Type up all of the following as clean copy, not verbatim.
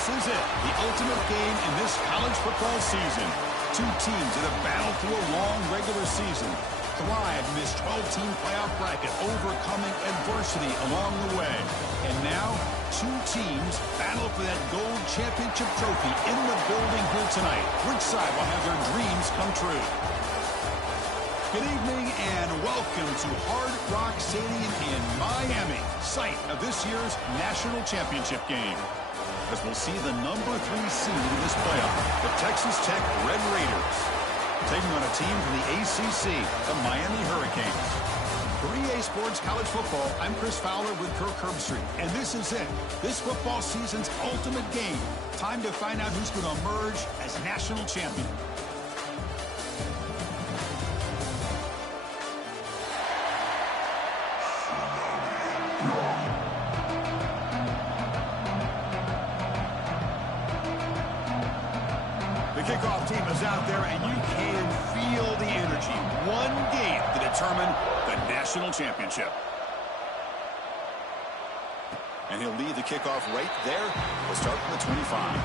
this is it, the ultimate game in this college football season. Two teams that have battled through a long regular season, thrived in this 12-team playoff bracket, overcoming adversity along the way. And now, two teams battle for that gold championship trophy in the building here tonight. Which side will have their dreams come true? Good evening and welcome to Hard Rock Stadium in Miami, site of this year's national championship game. As we'll see the number 3 seed in this playoff, the Texas Tech Red Raiders, taking on a team from the ACC, the Miami Hurricanes. For EA Sports College Football, I'm Chris Fowler with Kirk Herbstreit, and this is it. This football season's ultimate game. Time to find out who's going to emerge as national champion. The kickoff team is out there, and you can feel the energy. One game to determine the national championship. And he'll lead the kickoff right there. We'll start from the 25.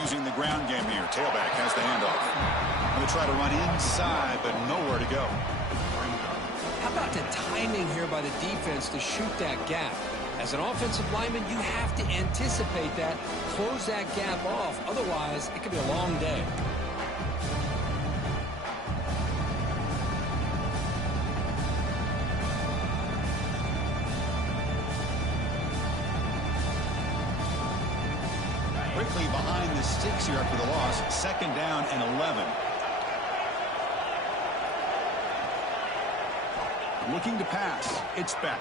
Using the ground game here. Tailback has the handoff. Going to try to run inside, but nowhere to go. How about the timing here by the defense to shoot that gap? As an offensive lineman, you have to anticipate that, close that gap off. Otherwise, it could be a long day. Quickly behind the sticks here after the loss. 2nd down and 11. Looking to pass. It's Beck.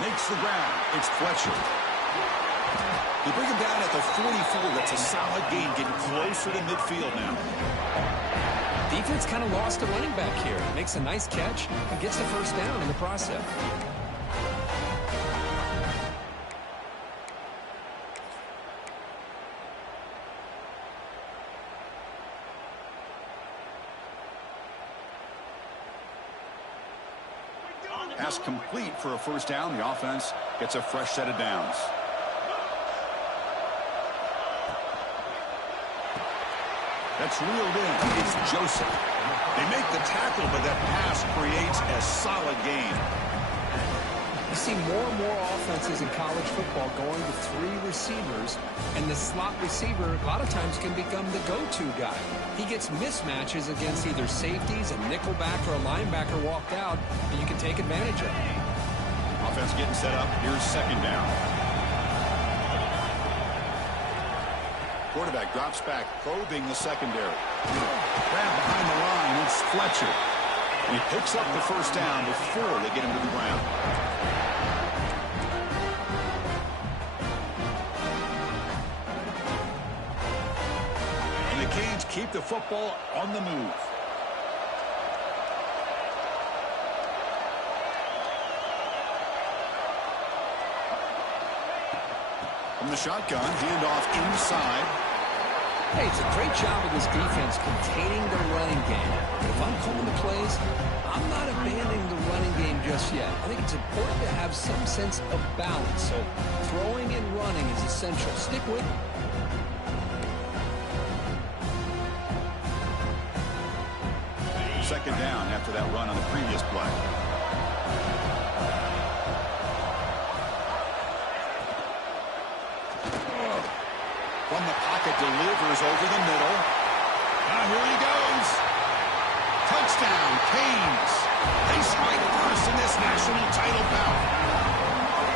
Makes the ground. It's Fletcher. They bring him down at the 44. That's a solid gain, getting closer to midfield now. Defense kind of lost a running back here. Makes a nice catch and gets the 1st down in the process. Pass complete for a 1st down. The offense gets a fresh set of downs. That's reeled in. It's Joseph. They make the tackle, but that pass creates a solid gain. You see more and more offenses in college football going to 3 receivers, and the slot receiver a lot of times can become the go-to guy. He gets mismatches against either safeties, a nickelback, or a linebacker walked out, and you can take advantage of it. Offense getting set up. Here's 2nd down. Quarterback drops back, probing the secondary. Grab behind the line. It's Fletcher. And he picks up the 1st down before they get him to the ground. And the Canes keep the football on the move. From the shotgun, handoff inside. Hey, it's a great job of this defense containing the running game. But if I'm calling the plays, I'm not abandoning the running game just yet. I think it's important to have some sense of balance. So throwing and running is essential. Stick with it. Second down after that run on the previous play. From the pocket, delivers over the middle. Now here he goes. Touchdown, Canes. They strike first in this national title bout.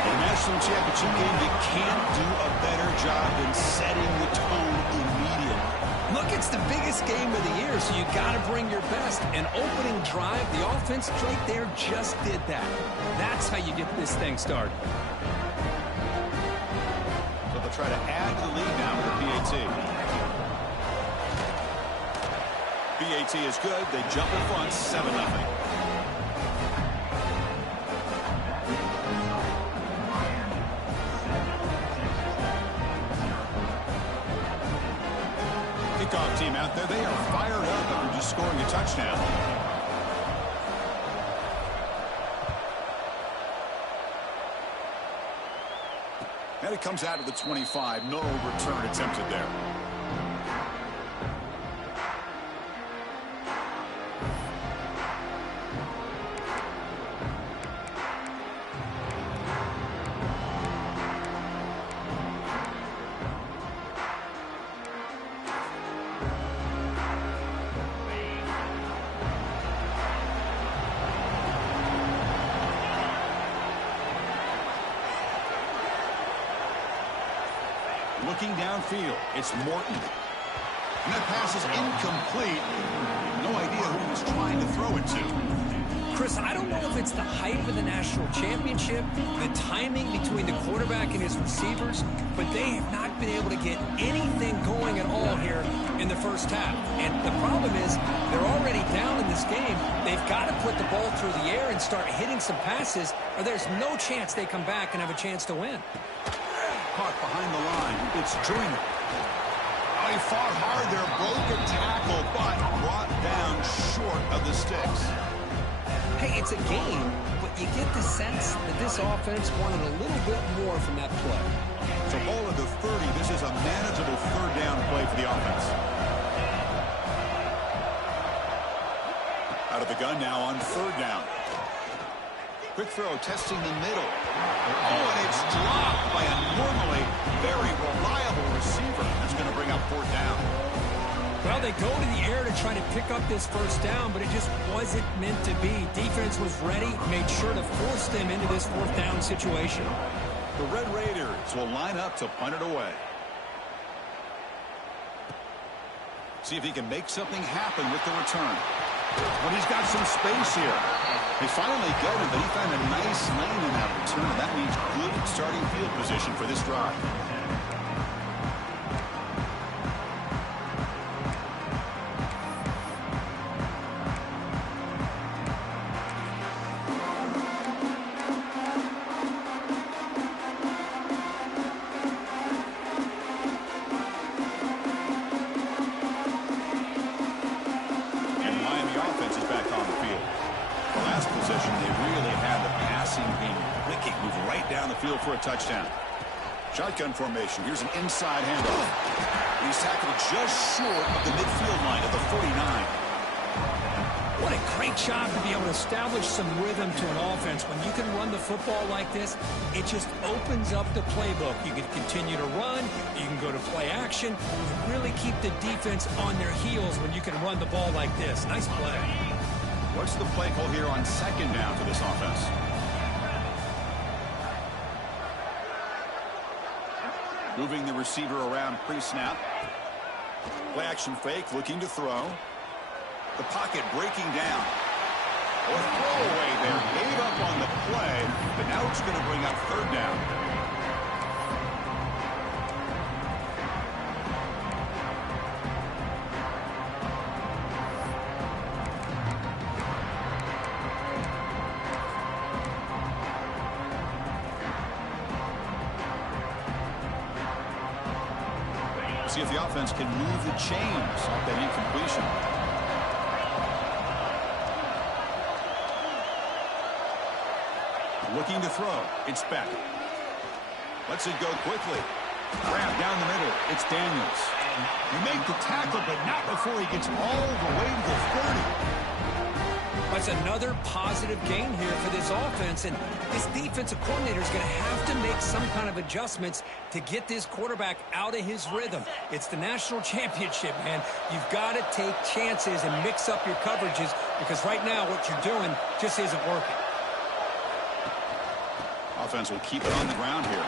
In a national championship game, you can't do a better job than setting the tone immediately. Look, it's the biggest game of the year, so you got to bring your best. An opening drive, the offense right there just did that. That's how you get this thing started. So they'll try to add to the lead now with the PAT. PAT is good. They jump in front, 7-0. kickoff team out there, they are fired up after just scoring a touchdown. And it comes out of the 25. No return attempted there. Looking downfield, it's Morton. And that pass is incomplete. No idea who he was trying to throw it to. Chris, I don't know if it's the hype of the national championship, the timing between the quarterback and his receivers, but they have not been able to get anything going at all here in the first half. And the problem is they're already down in this game. They've got to put the ball through the air and start hitting some passes, or there's no chance they come back and have a chance to win. Caught behind the line. It's Joyner. Oh, he fought hard there. Broke a tackle, but brought down short of the sticks. Hey, it's a game, but you get the sense that this offense wanted a little bit more from that play. So ball at the 30. This is a manageable third down play for the offense. Out of the gun now on third down. Quick throw, testing the middle. Oh, and it's dropped by a normally very reliable receiver. That's going to bring up fourth down. Well, they go to the air to try to pick up this first down, but it just wasn't meant to be. Defense was ready, made sure to force them into this fourth down situation. The Red Raiders will line up to punt it away. See if he can make something happen with the return. But he's got some space here. They finally get him, but he found a nice lane in that return. That means good starting field position for this drive. For a touchdown. Shotgun formation. Here's an inside handoff. He's tackled just short of the midfield line of the 49. What a great job to be able to establish some rhythm to an offense. When you can run the football like this, it just opens up the playbook. You can continue to run. You can go to play action. You really keep the defense on their heels when you can run the ball like this. Nice play. What's the play call here on second down for this offense? Moving the receiver around pre-snap. Play action fake, looking to throw. The pocket breaking down. A throwaway there. Gave up on the play, but now it's going to bring up third down. See if the offense can move the chains off that incompletion. Looking to throw. It's Beck. Lets it go quickly. Grab down the middle. It's Daniels. He made the tackle, but not before he gets all the way to the 30. That's another positive gain here for this offense, and this defensive coordinator is going to have to make some kind of adjustments to get this quarterback out of his rhythm. It's the national championship, man. You've got to take chances and mix up your coverages, because right now what you're doing just isn't working. Offense will keep it on the ground here.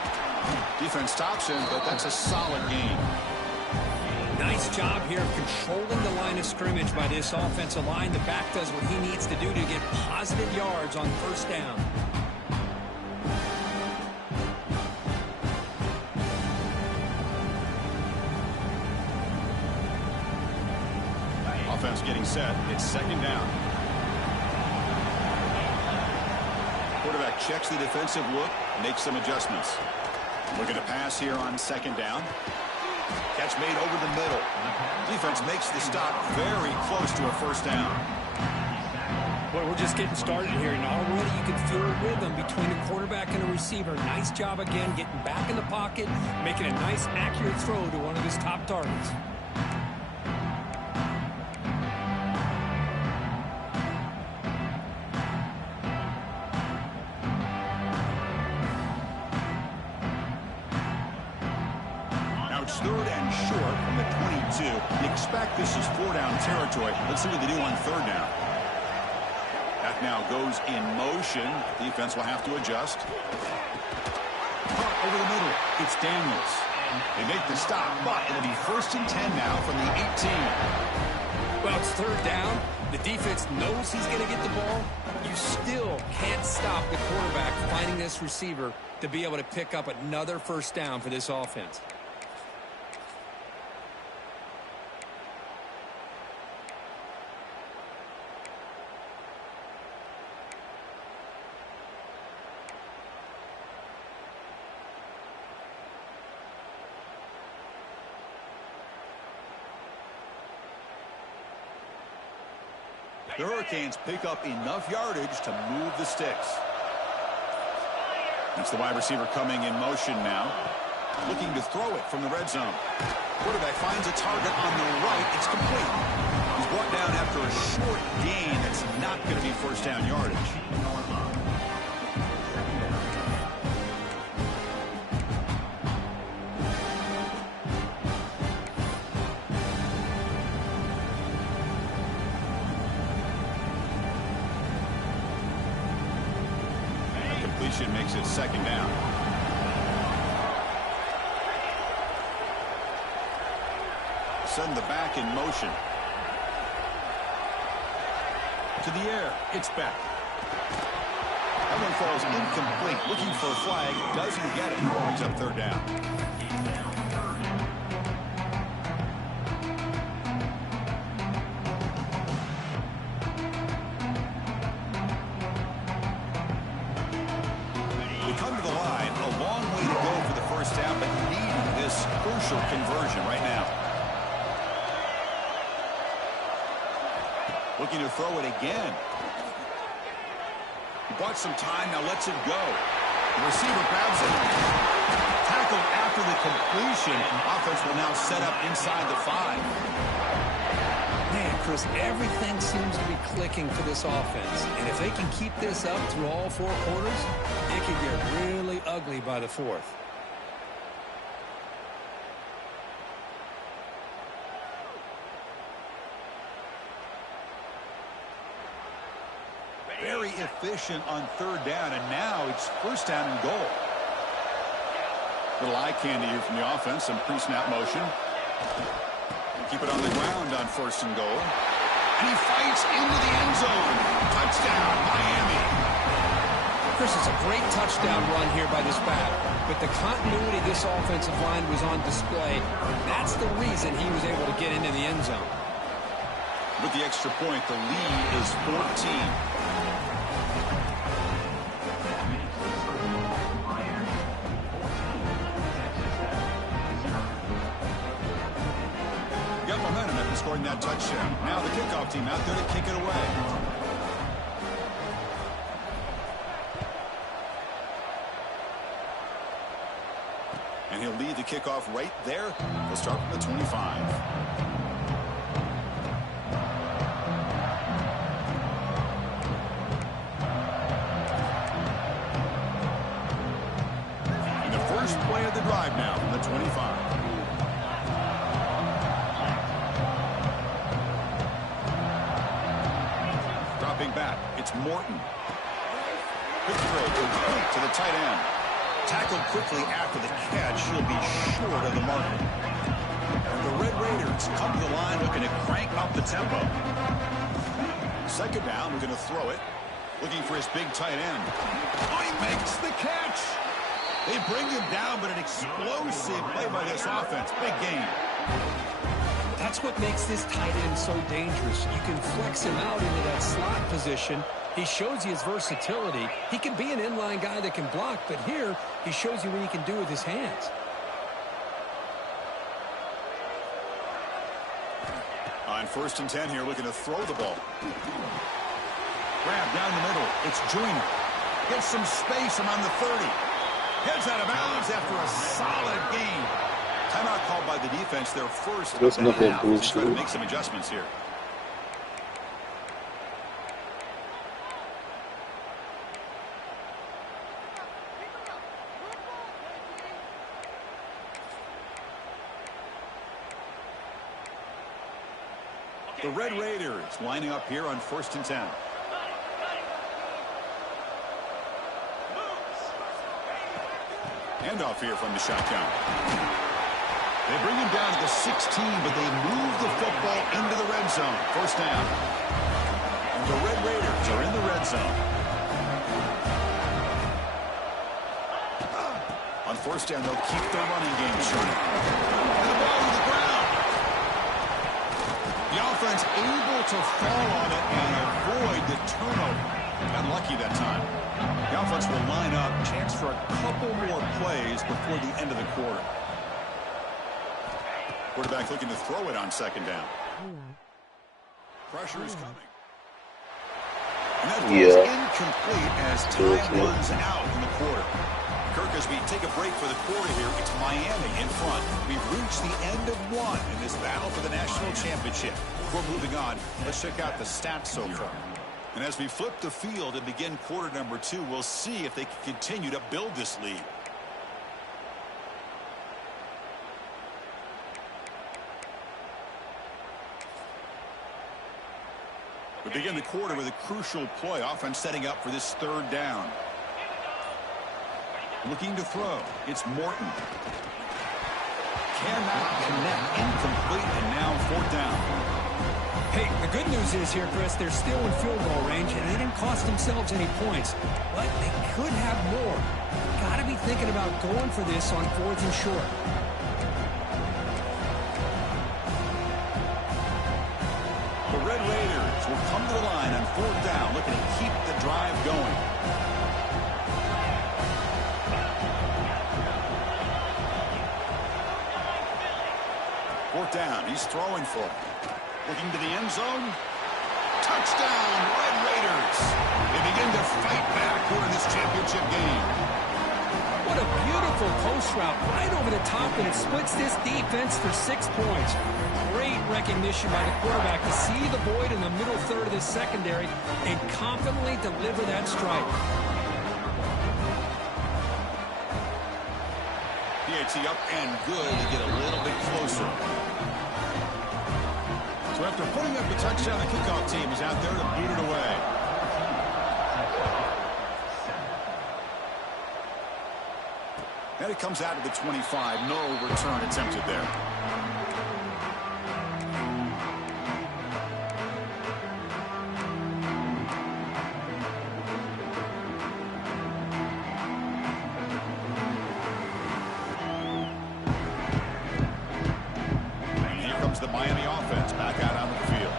Defense stops him, but that's a solid gain. Nice job here of controlling the line of scrimmage by this offensive line. The back does what he needs to do to get positive yards on first down. Offense getting set. It's second down. Quarterback checks the defensive look, makes some adjustments. Looking to pass here on second down. Catch made over the middle. Defense makes the stop very close to a first down. Well, we're just getting started here, and already you can feel a rhythm between a quarterback and a receiver. Nice job again getting back in the pocket, making a nice, accurate throw to one of his top targets. Now it's 3rd and short from the 22. You expect this is 4-down territory. Let's see what they do on 3rd down. That now goes in motion. Defense will have to adjust. Caught over the middle. It's Daniels. They make the stop, but it'll be 1st and 10 now from the 18. Well, it's 3rd down. The defense knows he's going to get the ball. You still can't stop the quarterback finding this receiver to be able to pick up another 1st down for this offense. The Hurricanes pick up enough yardage to move the sticks. It's the wide receiver coming in motion now. Looking to throw it from the red zone. Quarterback finds a target on the right. It's complete. He's brought down after a short gain. That's not going to be 1st down yardage. Makes it 2nd down. Send the back in motion. To the air. It's back. That one falls incomplete. Looking for a flag. Doesn't get it. Brings up 3rd down. Crucial conversion right now. Looking to throw it again. He bought some time, now lets it go. The receiver grabs it. Tackled after the completion. Offense will now set up inside the 5. Man, Chris, everything seems to be clicking for this offense. And if they can keep this up through all 4 quarters, it could get really ugly by the 4th. Very efficient on 3rd down, and now it's 1st down and goal. Little eye candy here from the offense, some pre-snap motion. Keep it on the ground on 1st and goal. And he fights into the end zone. Touchdown, Miami. Chris, it's a great touchdown run here by this back, but the continuity of this offensive line was on display. That's the reason he was able to get into the end zone. With the extra point, the lead is 14. Scoring that touchdown. Now the kickoff team out there to kick it away. And he'll lead the kickoff right there. He'll start from the 25. And the first play of the drive now from the 25. Back. It's Morton. Quick throw complete to the tight end. Tackled quickly after the catch. He'll be short of the marker. And the Red Raiders come to the line looking to crank up the tempo. 2nd down. We're going to throw it. Looking for his big tight end. Oh, he makes the catch. They bring him down, but an explosive play by this offense. Big game. That's what makes this tight end so dangerous. You can flex him out into that slot position. He shows you his versatility. He can be an inline guy that can block, but here he shows you what he can do with his hands. On 1st and 10 here, looking to throw the ball. Grab down the middle. It's Joyner. Gets some space around the 30. Heads out of bounds after a solid game. Timeout called by the defense. Their first of the half as they try to make some adjustments here. The Red Raiders lining up here on 1st and 10. Handoff here from the shotgun. They bring him down to the 16, but they move the football into the red zone. 1st down. And the Red Raiders are in the red zone. On 1st down, they'll keep their running game short. And the ball to the ground. The offense able to fall on it and avoid the turnover. Got lucky that time. The offense will line up. Chance for a couple more plays before the end of the quarter. Quarterback looking to throw it on 2nd down. Pressure is coming. And that throw is incomplete as time runs out in the quarter. Kirk, as we take a break for the quarter here, it's Miami in front. We've reached the end of one in this battle for the national championship. Before moving on, let's check out the stats so far. And as we flip the field and begin quarter number 2, we'll see if they can continue to build this lead. We begin the quarter with a crucial play. Offense setting up for this 3rd down. Looking to throw. It's Morton. Cannot connect. Incomplete, and now 4th down. Hey, the good news is here, Chris, they're still in field goal range, and they didn't cost themselves any points. But they could have more. Got to be thinking about going for this on 4th and short. The Red Raiders will come to the line on 4th down, looking to keep the drive going. Fourth down, he's throwing for it. Looking to the end zone. Touchdown, Red Raiders. They begin to fight back here in this championship game. What a beautiful post route right over the top, and it splits this defense for 6 points. Great recognition by the quarterback to see the void in the middle third of the secondary and confidently deliver that strike. PAT up and good to get a little bit closer. So after putting up the touchdown, the kickoff team is out there to boot it away. And it comes out to the 25. No return attempted there. The Miami offense back out on the field.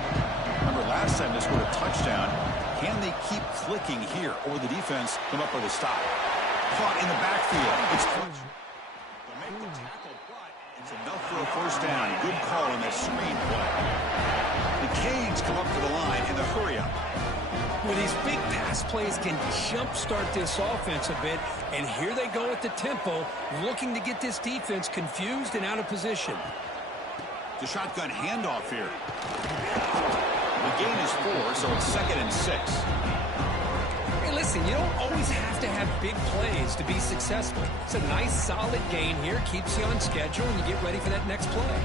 Remember, last time they scored a touchdown. Can they keep clicking here, or will the defense come up with a stop? Caught in the backfield. It's clutch. They'll make the tackle, but it's enough for a 1st down. Good call in that screen play. The Canes come up to the line in the hurry-up. Well, these big pass plays can jumpstart this offense a bit, and here they go at the tempo, looking to get this defense confused and out of position. The shotgun handoff here. The gain is 4, so it's 2nd and 6. Hey, listen, you don't always have to have big plays to be successful. It's a nice, solid gain here. Keeps you on schedule, and you get ready for that next play.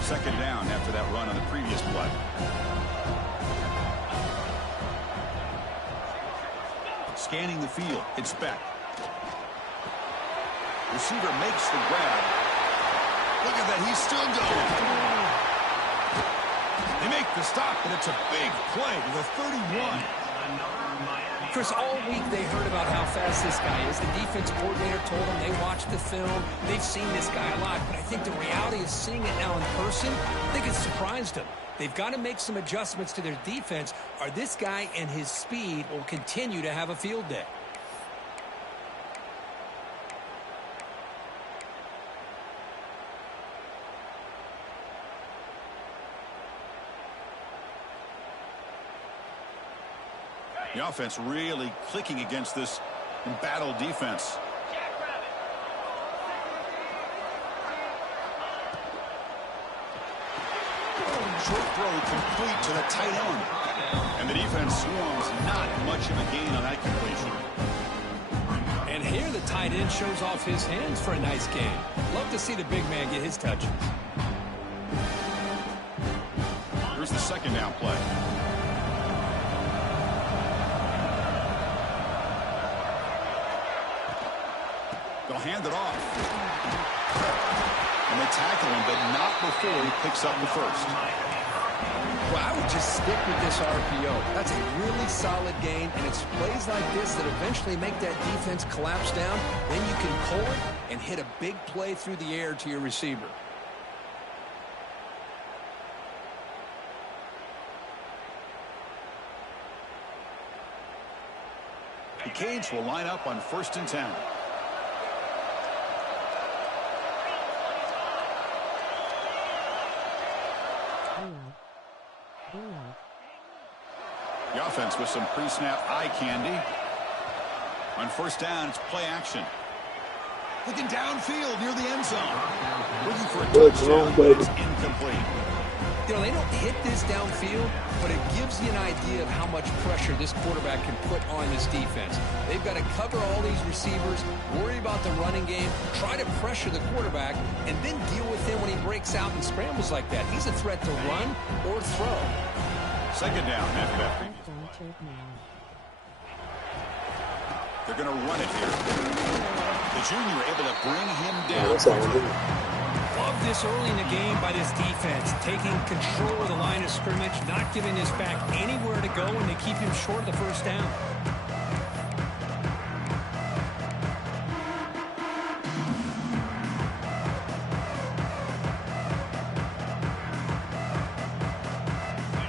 Second down after that run on the previous play. Scanning the field, it's Beck. Receiver makes the grab. Look at that, he's still going. They make the stop, and it's a big play to the 31. Chris, all week they heard about how fast this guy is. The defense coordinator told them they watched the film. They've seen this guy a lot. But I think the reality of seeing it now in person, I think it's surprised them. They've got to make some adjustments to their defense, or this guy and his speed will continue to have a field day. The offense really clicking against this embattled defense. Short throw complete to the tight end. And the defense swarms, not much of a gain on that completion. And here the tight end shows off his hands for a nice game. Love to see the big man get his touches. Here's the second down play. They'll hand it off. And they tackle him, but not before he picks up the first. Well, I would just stick with this RPO. That's a really solid gain, and it's plays like this that eventually make that defense collapse down. Then you can pull it and hit a big play through the air to your receiver. The Canes will line up on 1st and 10. The offense with some pre-snap eye candy. On 1st down, it's play action. Looking downfield near the end zone. Looking for a touchdown, but it's incomplete. You know, they don't hit this downfield, but it gives you an idea of how much pressure this quarterback can put on this defense. They've got to cover all these receivers, worry about the running game, try to pressure the quarterback, and then deal with him when he breaks out and scrambles like that. He's a threat to run or throw. Second down after that previous play. They're going to run it here. The junior able to bring him down. Love this early in the game by this defense, taking control of the line of scrimmage, not giving his back anywhere to go, and they keep him short of the first down.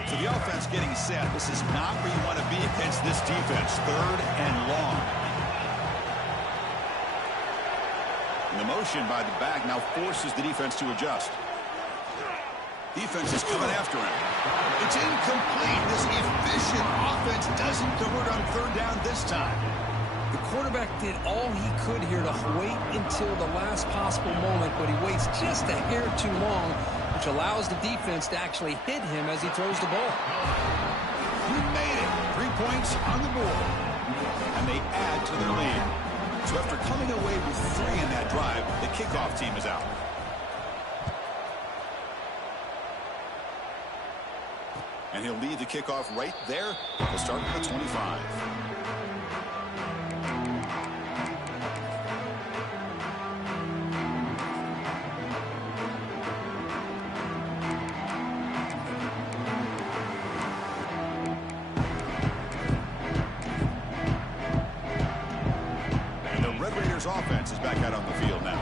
So the offense getting set. This is not where you want to be against this defense. 3rd and long. The motion by the back now forces the defense to adjust. Defense is coming after him. It's incomplete. This efficient offense doesn't convert on 3rd down this time. The quarterback did all he could here to wait until the last possible moment, but he waits just a hair too long, which allows the defense to actually hit him as he throws the ball. He made it. 3 points on the board. And they add to their lead. So after coming away with 3 in that drive, the kickoff team is out. And he'll lead the kickoff right there. He'll start at the 25. Offense is back out on the field now.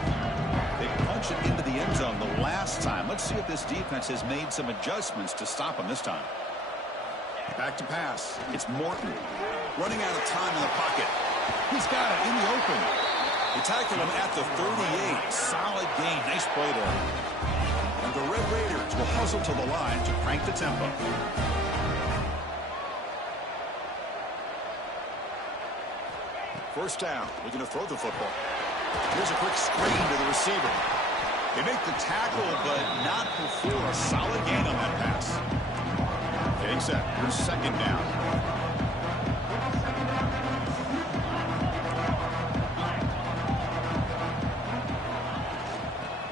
They punched it into the end zone the last time. Let's see if this defense has made some adjustments to stop him this time. Back to pass. It's Morton. Running out of time in the pocket. He's got it in the open. They tackled him at the 38. Solid gain. Nice play there. And the Red Raiders will hustle to the line to crank the tempo. First down, looking to throw the football. Here's a quick screen to the receiver. They make the tackle, but not before a solid gain on that pass. Getting set. Here's 2nd down.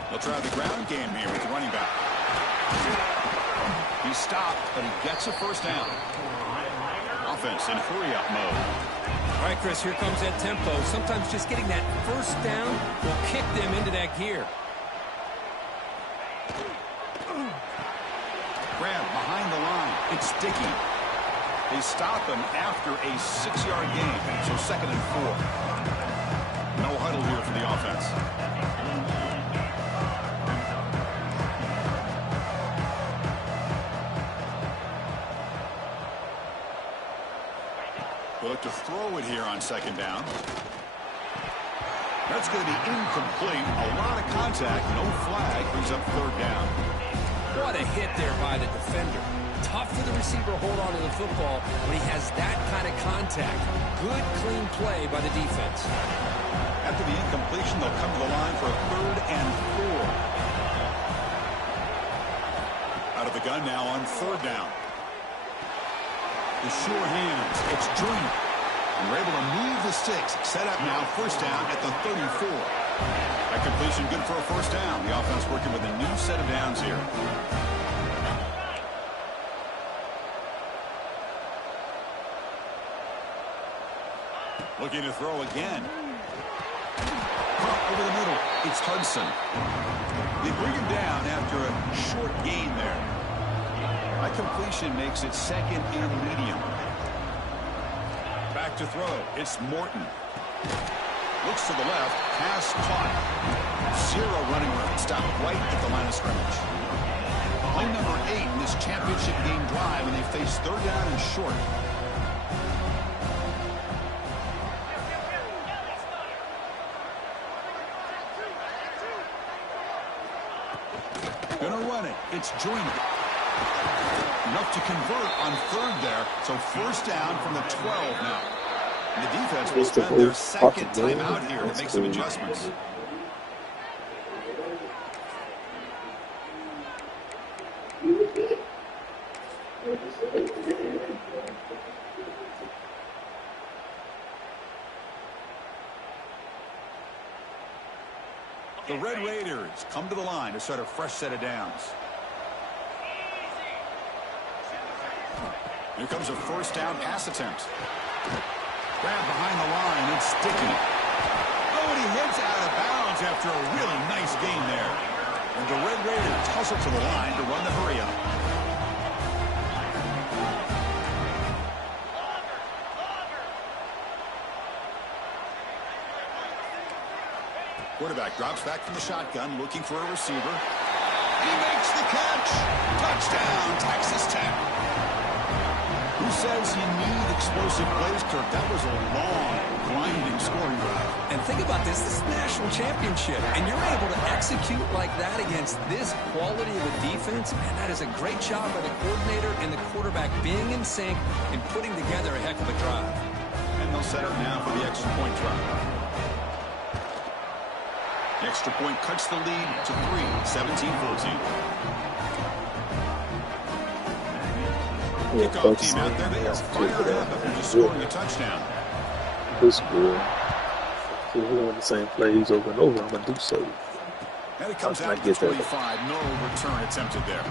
They'll try the ground game here with the running back. He's stopped, but he gets a first down. Offense in hurry-up mode. All right, Chris, here comes that tempo. Sometimes just getting that first down will kick them into that gear. Grab behind the line. It's sticky. They stop him after a 6-yard gain, so 2nd and 4. No huddle here for the offense. We'll look to throw it here on 2nd down. That's going to be incomplete. A lot of contact, no flag, brings up 3rd down. What a hit there by the defender. Tough for the receiver to hold on to the football when he has that kind of contact. Good, clean play by the defense. After the incompletion, they'll come to the line for a 3rd and 4. Out of the gun now on 3rd down. The sure hands. It's Joyner. And we're able to move the sticks. Set up now, 1st down at the 34. That completion good for a 1st down. The offense working with a new set of downs here. Looking to throw again. Over the middle. It's Hudson. They bring him down after a short gain there. That completion makes it 2nd and medium. Back to throw. It's Morton. Looks to the left. Pass caught. 0 running room. Stopped right at the line of scrimmage. Play number 8 in this championship game drive, and they face 3rd down and short. Gonna run it. It's Joyner. Enough to convert on 3rd there. So 1st down from the 12 now. And the defense will spend their 2nd timeout here to make some adjustments. The Red Raiders come to the line to start a fresh set of downs. Here comes a 1st down pass attempt. Grab behind the line and sticking it. Oh, and he heads out of bounds after a really nice gain there. And the Red Raiders hustle to the line to run the hurry up. Quarterback drops back from the shotgun, looking for a receiver. And he makes the catch. Touchdown, Texas Tech. Who says you need explosive plays, Kirk? That was a long, grinding scoring drive. And think about this. This is the national championship. And you're able to execute like that against this quality of a defense. And that is a great job by the coordinator and the quarterback being in sync and putting together a heck of a drive. And they'll set up now for the extra point try. The extra point cuts the lead to 3, 17-14. Kickoff team out there. They are fired up after just scoring a touchdown. This good. If we're doing the same plays over and over, I'm going to do so. And it comes out to 25. No return attempted there.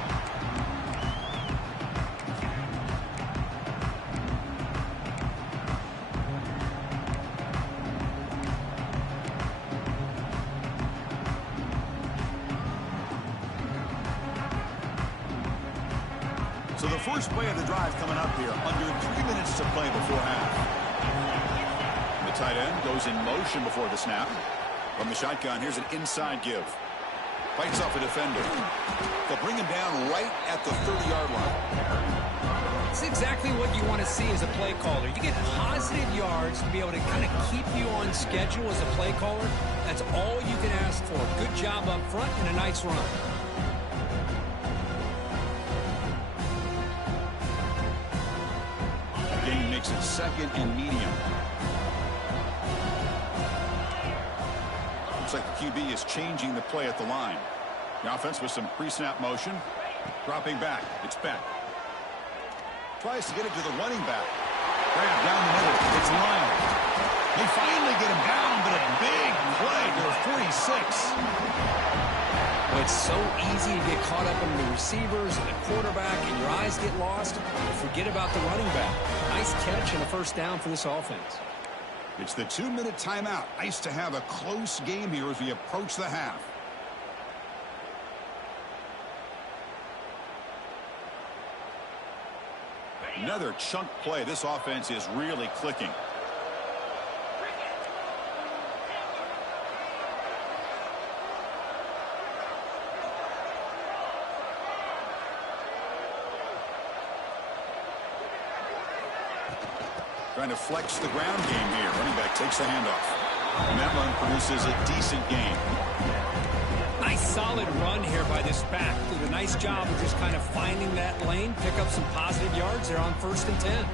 So the first play of the drive coming up here, under 3 minutes to play before half. The tight end goes in motion before the snap. From the shotgun, here's an inside give. Fights off a defender. They'll bring him down right at the 30-yard line. It's exactly what you want to see as a play caller. You get positive yards to be able to kind of keep you on schedule as a play caller. That's all you can ask for. Good job up front and a nice run. Makes it 2nd and medium. Looks like the QB is changing the play at the line. The offense with some pre-snap motion. Dropping back. It's back. Tries to get it to the running back. Grab down the middle. It's Lyle. They finally get him down, but a big play to the 46. Well, it's so easy to get caught up in the receivers and the quarterback, and your eyes get lost. Forget about the running back. Nice catch and a 1st down for this offense. It's the 2-minute timeout. Nice to have a close game here as we approach the half. Another chunk play. This offense is really clicking. Trying to flex the ground game here. Running back takes the handoff. And that run produces a decent gain. Nice solid run here by this back. Did a nice job of just kind of finding that lane, pick up some positive yards there on 1st and 10.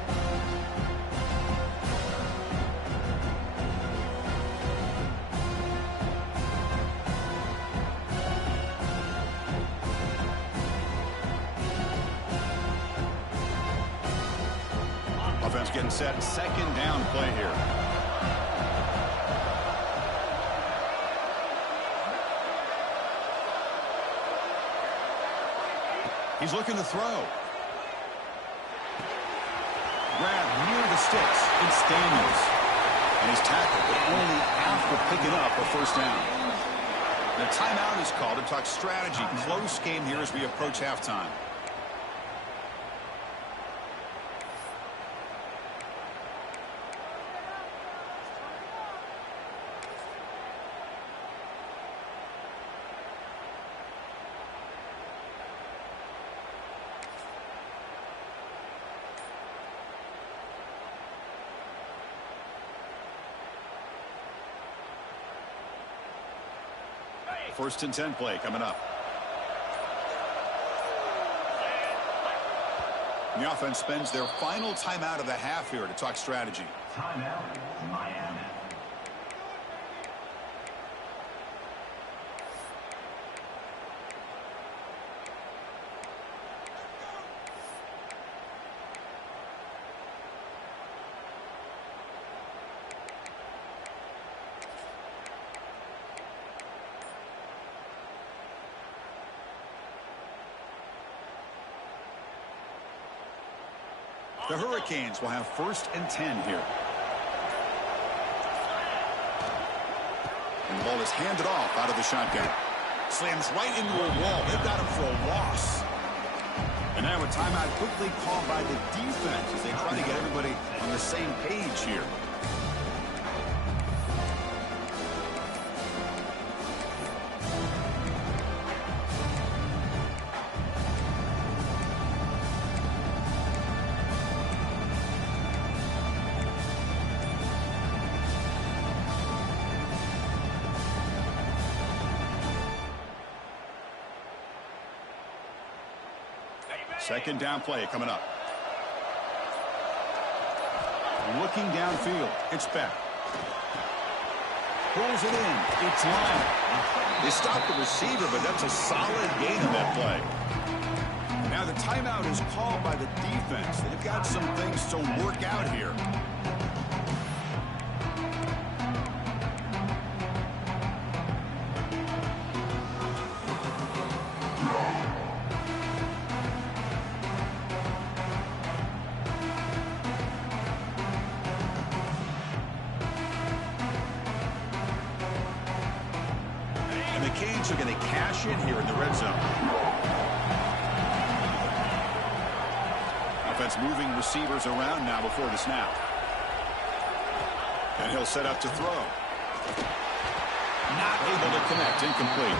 Offense getting set. 2nd down play here. He's looking to throw. Grab near the sticks. It's Daniels. And he's tackled, but only after picking up a 1st down. The timeout is called to talk strategy. Close game here as we approach halftime. First and 10 play coming up. And the offense spends their final timeout of the half here to talk strategy. Timeout, Miami. The Hurricanes will have 1st and 10 here. And the ball is handed off out of the shotgun. Slams right into a wall. They've got him for a loss. And now a timeout quickly called by the defense as they try to get everybody on the same page here. Second down play coming up. Looking downfield. It's Beck. Pulls it in. It's Lyon. They stopped the receiver, but that's a solid gain on that play. Now the timeout is called by the defense. They've got some things to work out here. Are going to cash in here in the red zone. Offense moving receivers around now before the snap. And he'll set up to throw. Not able to connect. Incomplete.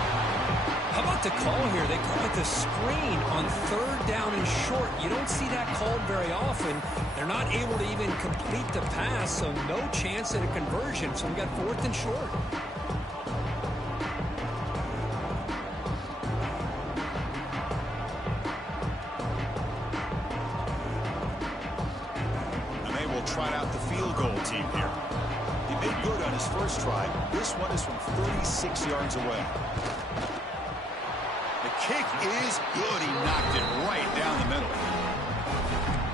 How about the call here? They call it the screen on 3rd down and short. You don't see that called very often. They're not able to even complete the pass, so no chance at a conversion. So we got 4th and short. Tried out the field goal team here. He made good on his first try. This one is from 36 yards away. The kick is good. He knocked it right down the middle.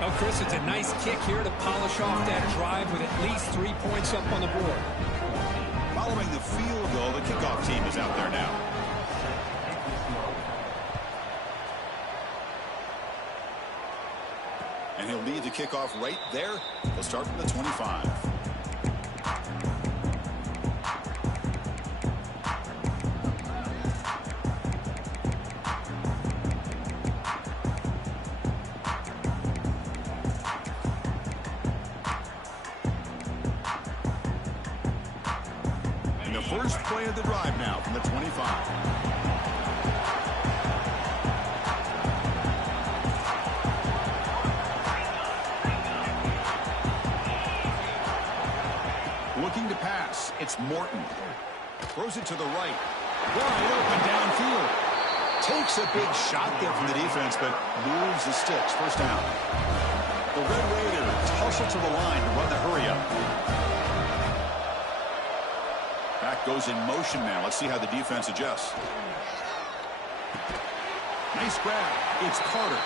Oh, Chris, it's a nice kick here to polish off that drive with at least 3 points up on the board. Following the field goal, the kickoff team is out there now. And he'll lead the kickoff right there. He'll start from the 25. First play of the drive now from the 25. Looking to pass. It's Morton. Throws it to the right. Wide open downfield. Takes a big shot there from the defense, but moves the sticks. First down. The Red Raiders hustle to the line to run the hurry up. Back goes in motion now. Let's see how the defense adjusts. Nice grab. It's Carter.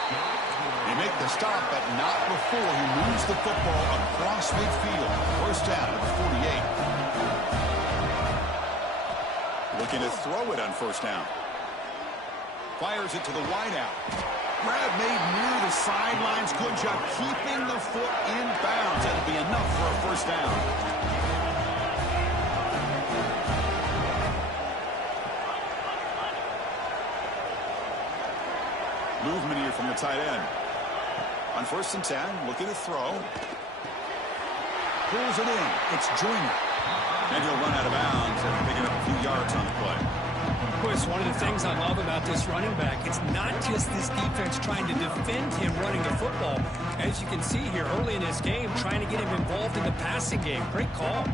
They make the stop, but not before he moves the football across midfield. First down at the 48. Looking to throw it on first down. Fires it to the wideout. Grab made near the sidelines. Good job keeping the foot in bounds. That'll be enough for a first down. Movement here from the tight end. On first and 10, looking to throw. Pulls it in. It's Joyner. And he'll run out of bounds after picking up a few yards on the play. Chris, one of the things I love about this running back, it's not just this defense trying to defend him running the football. As you can see here early in this game, trying to get him involved in the passing game. Great call.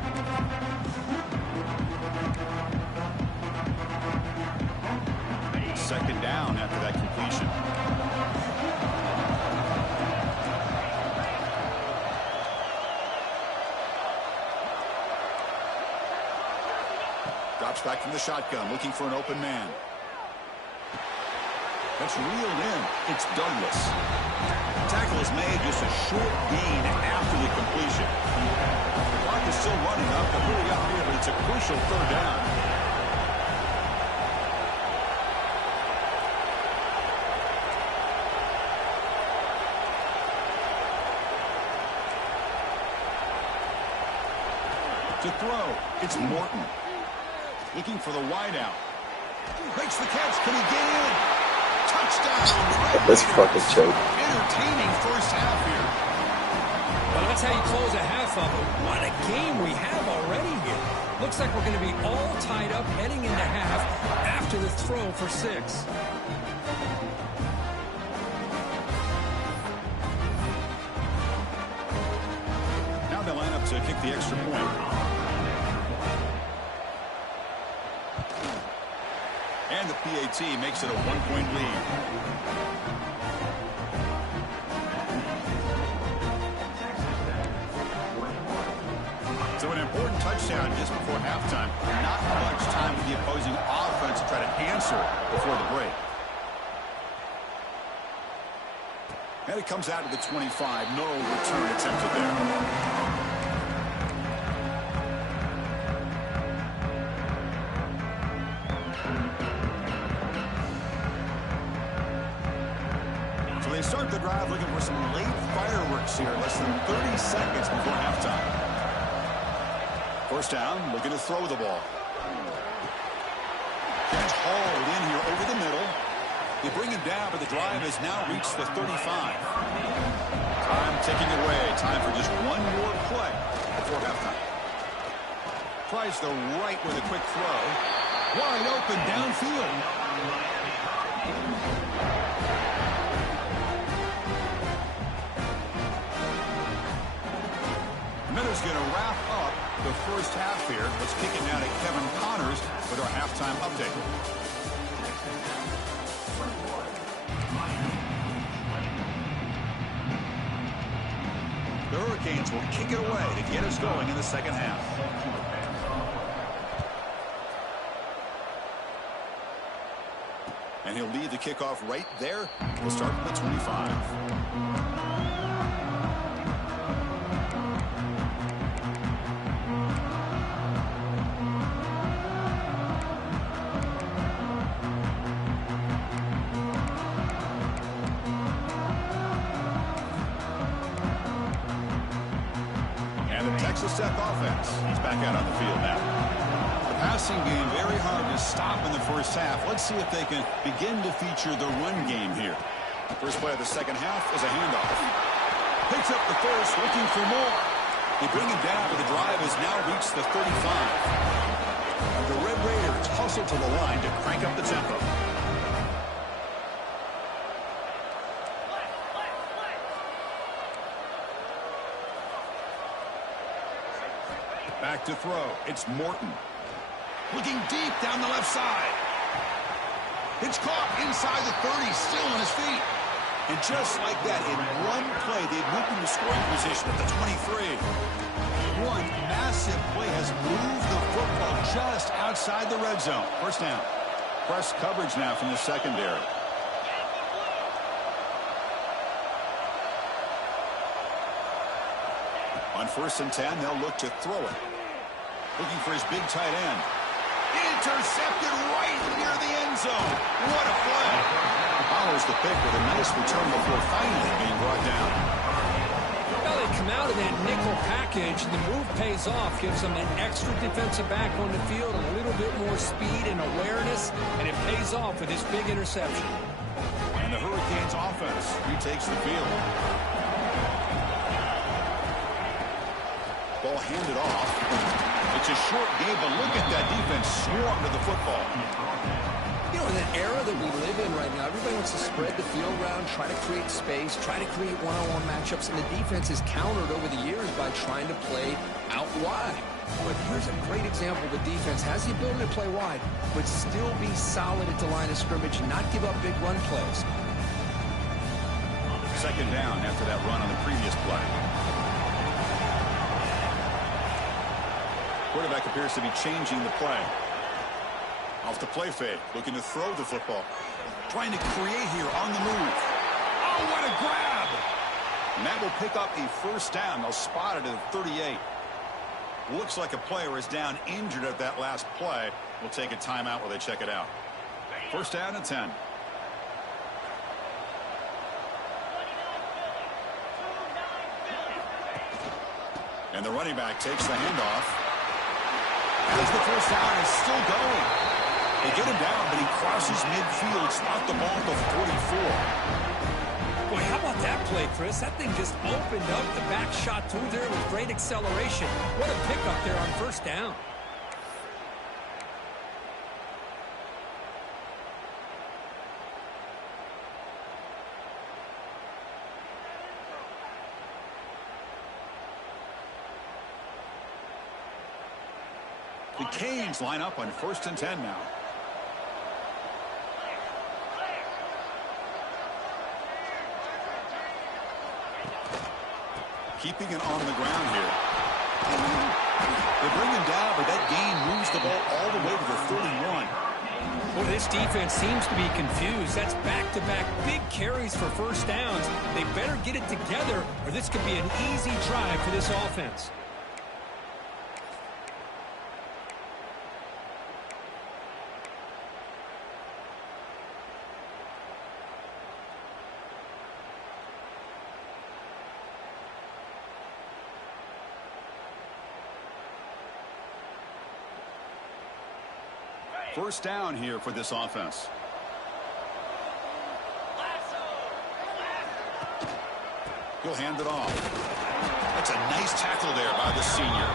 Second down after that completion. Drops back from the shotgun, looking for an open man. That's reeled in. It's Douglas. Tackle is made, just a short gain after the completion. The clock is still running up, but really up here, but it's a crucial third down. To throw, it's Morton. Looking for the wideout. Makes the catch. Can he get in? Touchdown. Let's fucking choke. Entertaining first half here. Well, that's how you close a half of it. What a game we have already here. Looks like we're going to be all tied up heading into half after the throw for 6. Now they line up to kick the extra point. And the PAT makes it a 1-point lead. So an important touchdown just before halftime. Not much time with the opposing offense to try to answer before the break. And it comes out to the 25. No return attempted there. They start the drive looking for some late fireworks here, less than 30 seconds before halftime. First down, looking to throw the ball. Catch hauled in here over the middle. They bring him down, but the drive has now reached the 35. Time ticking away. Time for just one more play before halftime. Tries the right with a quick throw. Wide open downfield. Miller's going to wrap up the first half here. Let's kick it now to Kevin Connors with our halftime update. The Hurricanes will kick it away to get us going in the second half. And he'll lead the kickoff right there. We'll start from the 25. Texas Tech offense is back out on the field now. The passing game very hard to stop in the first half. Let's see if they can begin to feature the run game here. First play of the second half is a handoff. Picks up the first, looking for more. They bring him down, but the drive has now reached the 35. The Red Raiders hustle to the line to crank up the tempo. Back to throw. It's Morton. Looking deep down the left side. It's caught inside the 30, still on his feet. And just like that, in one play, they've moved into scoring position at the 23. One massive play has moved the football just outside the red zone. First down. Press coverage now from the secondary. On 1st and 10, they'll look to throw it. Looking for his big tight end. Intercepted right near the end zone. What a play. Follows the pick with a nice return before finally being brought down. Well, they come out of that nickel package. The move pays off, gives them an extra defensive back on the field, a little bit more speed and awareness, and it pays off with this big interception. And the Hurricanes offense retakes the field. Ball handed off. It's a short game, but look at that defense swarm to the football. You know, in that era that we live in right now, everybody wants to spread the field around, try to create space, try to create one-on-one matchups, and the defense is countered over the years by trying to play out wide. But here's a great example. The defense has the ability to play wide, but still be solid at the line of scrimmage, not give up big run plays. Second down after that run on the previous play. Quarterback appears to be changing the play. Off the play fake, looking to throw the football. Trying to create here on the move. Oh, what a grab! And that will pick up a first down. They'll spot it at the 38. Looks like a player is down injured at that last play. We'll take a timeout while they check it out. First down and 10. And the running back takes the handoff. As the first down is still going. They get him down, but he crosses midfield, stopped the ball at the 44. Boy, how about that play, Chris? That thing just opened up. The back shot through there with great acceleration. What a pickup there on first down. The Canes line up on 1st and 10 now. Keeping it on the ground here. They bring him down, but that gain moves the ball all the way to the 31. Well, this defense seems to be confused. That's back-to-back big carries for first downs. They better get it together, or this could be an easy drive for this offense. First down here for this offense. He'll hand it off. That's a nice tackle there by the senior.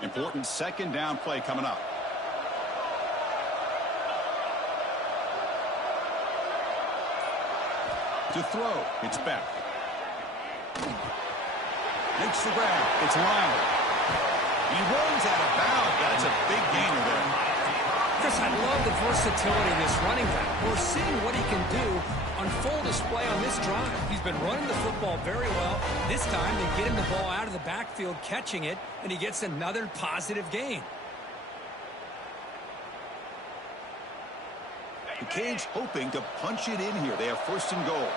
Important second down play coming up. To throw, it's back. Makes the grab. It's Lyle. He runs out of bounds. That's a big gainer there. Chris, I love the versatility of this running back. We're seeing what he can do on full display on this drive. He's been running the football very well. This time, they get him the ball out of the backfield, catching it, and he gets another positive gain. The Canes hoping to punch it in here. They have 1st and goal.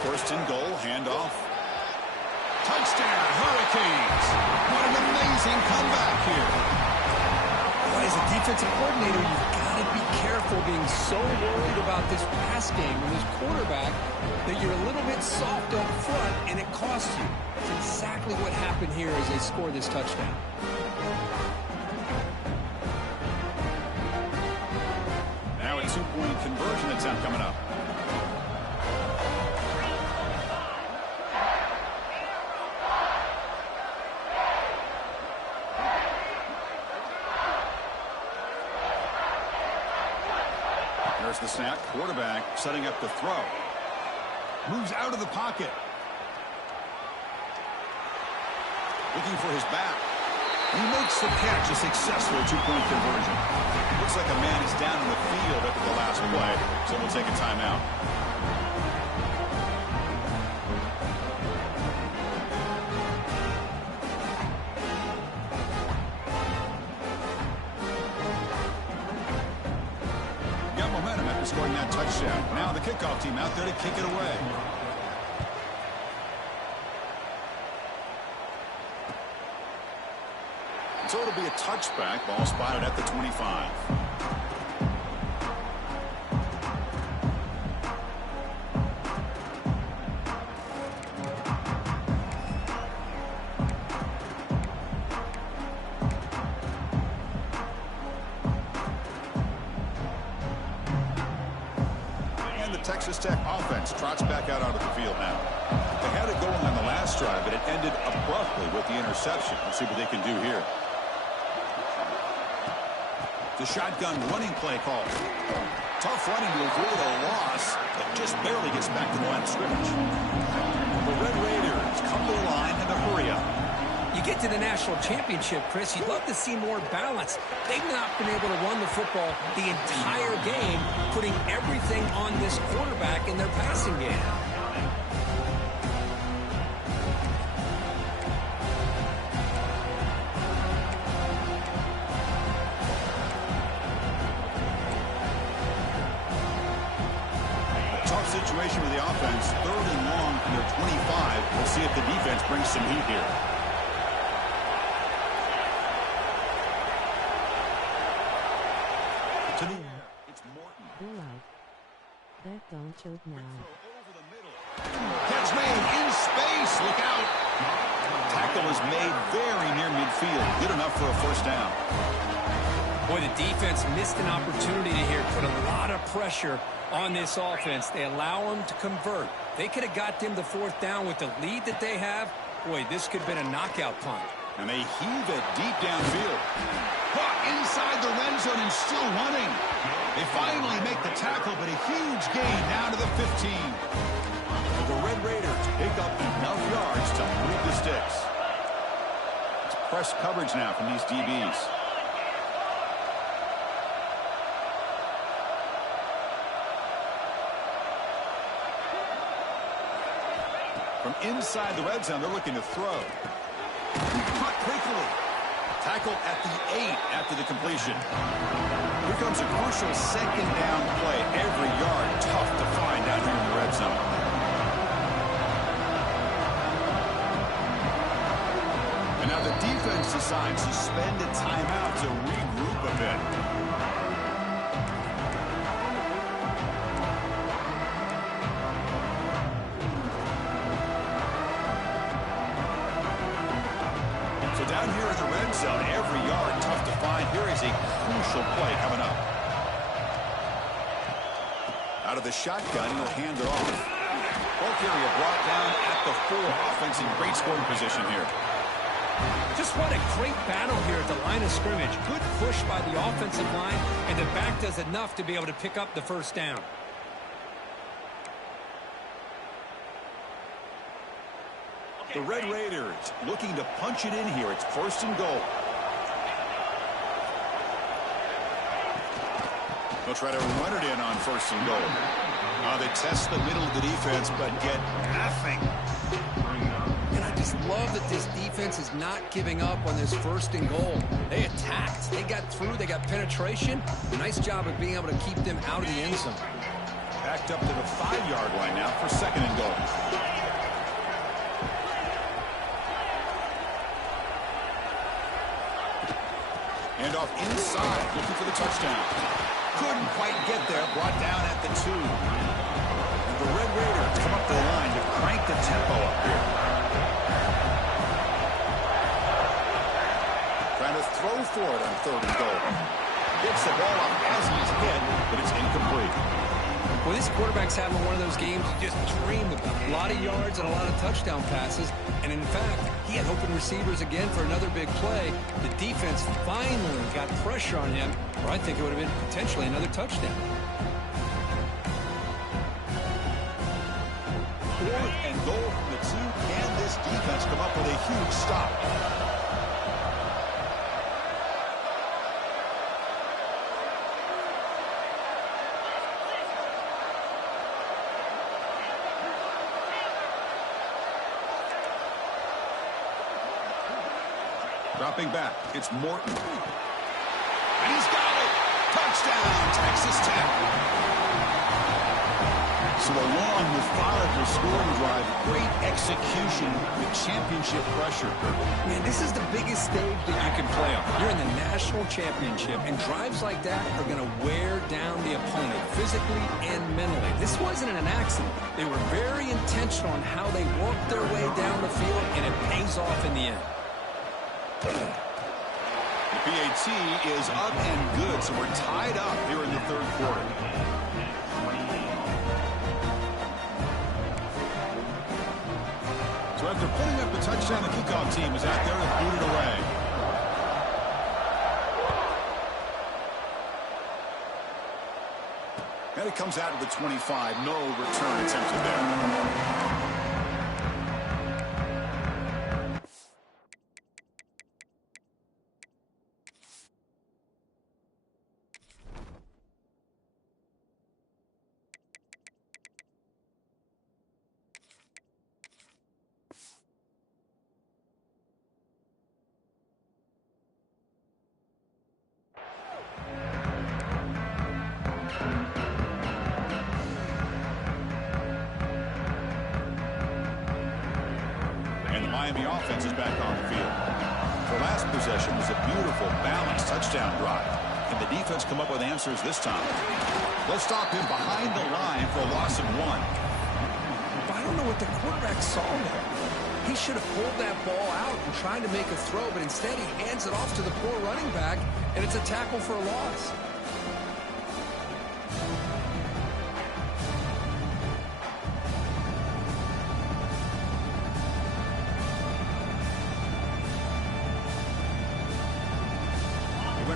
First and goal, handoff. Touchdown, Hurricanes. What an amazing comeback here. Well, as a defensive coordinator, you've got to be careful being so worried about this pass game and this quarterback that you're a little bit soft up front and it costs you. That's exactly what happened here as they score this touchdown. Now a two-point conversion attempt coming up. There's the snap. Quarterback setting up the throw. Moves out of the pocket. Looking for his back. He makes the catch, a successful two-point conversion. Looks like a man is down in the field after the last play, so we'll take a timeout. Got momentum after scoring that touchdown. Now the kickoff team out there to kick it away. So it'll be a touchback. Ball spotted at the 25. And the Texas Tech offense trots back out onto the field now. They had it going on the last drive, but it ended abruptly with the interception. Let's see what they can do here. The shotgun running play call. Tough running to avoid a loss, but just barely gets back to the line of scrimmage. The Red Raiders come to the line in a hurry up. You get to the national championship, Chris, you'd love to see more balance. They've not been able to run the football the entire game, putting everything on this quarterback in their passing game. Situation with the offense, 3rd and long from their 25. We'll see if the defense brings some heat here. To the air, it's Morton. That don't choke now. Over the middle. Catch made in space. Look out. Tackle is made very near midfield. Good enough for a first down. Boy, the defense missed an opportunity here, put a lot of pressure on this offense. They allow them to convert. They could have got them the 4th down with the lead that they have. Boy, this could have been a knockout punt. And they heave it deep downfield. Caught inside the red zone and still running. They finally make the tackle, but a huge gain down to the 15. But the Red Raiders pick up enough yards to move the sticks. It's press coverage now from these DBs. From inside the red zone, they're looking to throw. Caught quickly. Tackled at the 8 after the completion. Here comes a crucial 2nd down play. Every yard tough to find down here in the red zone. And now the defense decides to spend a timeout to regroup a bit. Down here in the red zone, every yard tough to find. Here is a crucial play coming up. Out of the shotgun, he'll hand it off. Bulk area brought down at the 4. Offense in great scoring position here. Just what a great battle here at the line of scrimmage. Good push by the offensive line, and the back does enough to be able to pick up the first down. The Red Raiders looking to punch it in here. It's 1st and goal. They'll try to run it in on 1st and goal. They test the middle of the defense, but get nothing. And I just love that this defense is not giving up on this 1st and goal. They attacked. They got through. They got penetration. Nice job of being able to keep them out of the end zone. Back backed up to the 5-yard line now for second and goal. And off inside, looking for the touchdown. Couldn't quite get there, brought down at the 2. And the Red Raiders come up the line to crank the tempo up here. Trying to throw for it on third and goal. Gets the ball up as he's hit, but it's incomplete. Well, this quarterback's having one of those games you just dreamed about. A lot of yards and a lot of touchdown passes. And in fact, he had open receivers again for another big play. The defense finally got pressure on him, or I think it would have been potentially another touchdown. 4th and goal from the 2. Can this defense come up with a huge stop? Dropping back, it's Morton. And he's got it! Touchdown, Texas Tech! So a long, methodical scoring drive. Great execution with championship pressure. Man, this is the biggest stage that you can play on. You're in the national championship, and drives like that are going to wear down the opponent physically and mentally. This wasn't an accident. They were very intentional on how they worked their way down the field, and it pays off in the end. The PAT is up and good, so we're tied up here in the third quarter. So after putting up the touchdown, the kickoff team is out there to boot it away. And it comes out to the 25. No return attempted there. Miami offense is back on the field. The last possession was a beautiful, balanced touchdown drive. Can the defense come up with answers this time? They'll stop him behind the line for a loss of 1. But I don't know what the quarterback saw there. He should have pulled that ball out and tried to make a throw, but instead he hands it off to the poor running back, and it's a tackle for a loss.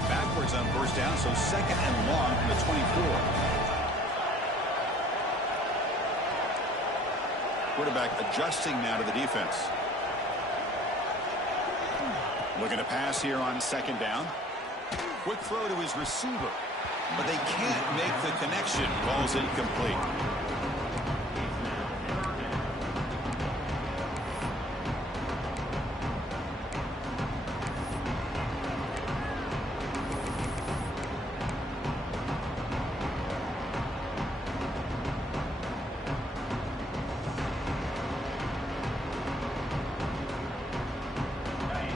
Backwards on first down, so second and long from the 24. Quarterback adjusting now to the defense. Looking to pass here on second down. Quick throw to his receiver, but they can't make the connection. Ball's incomplete.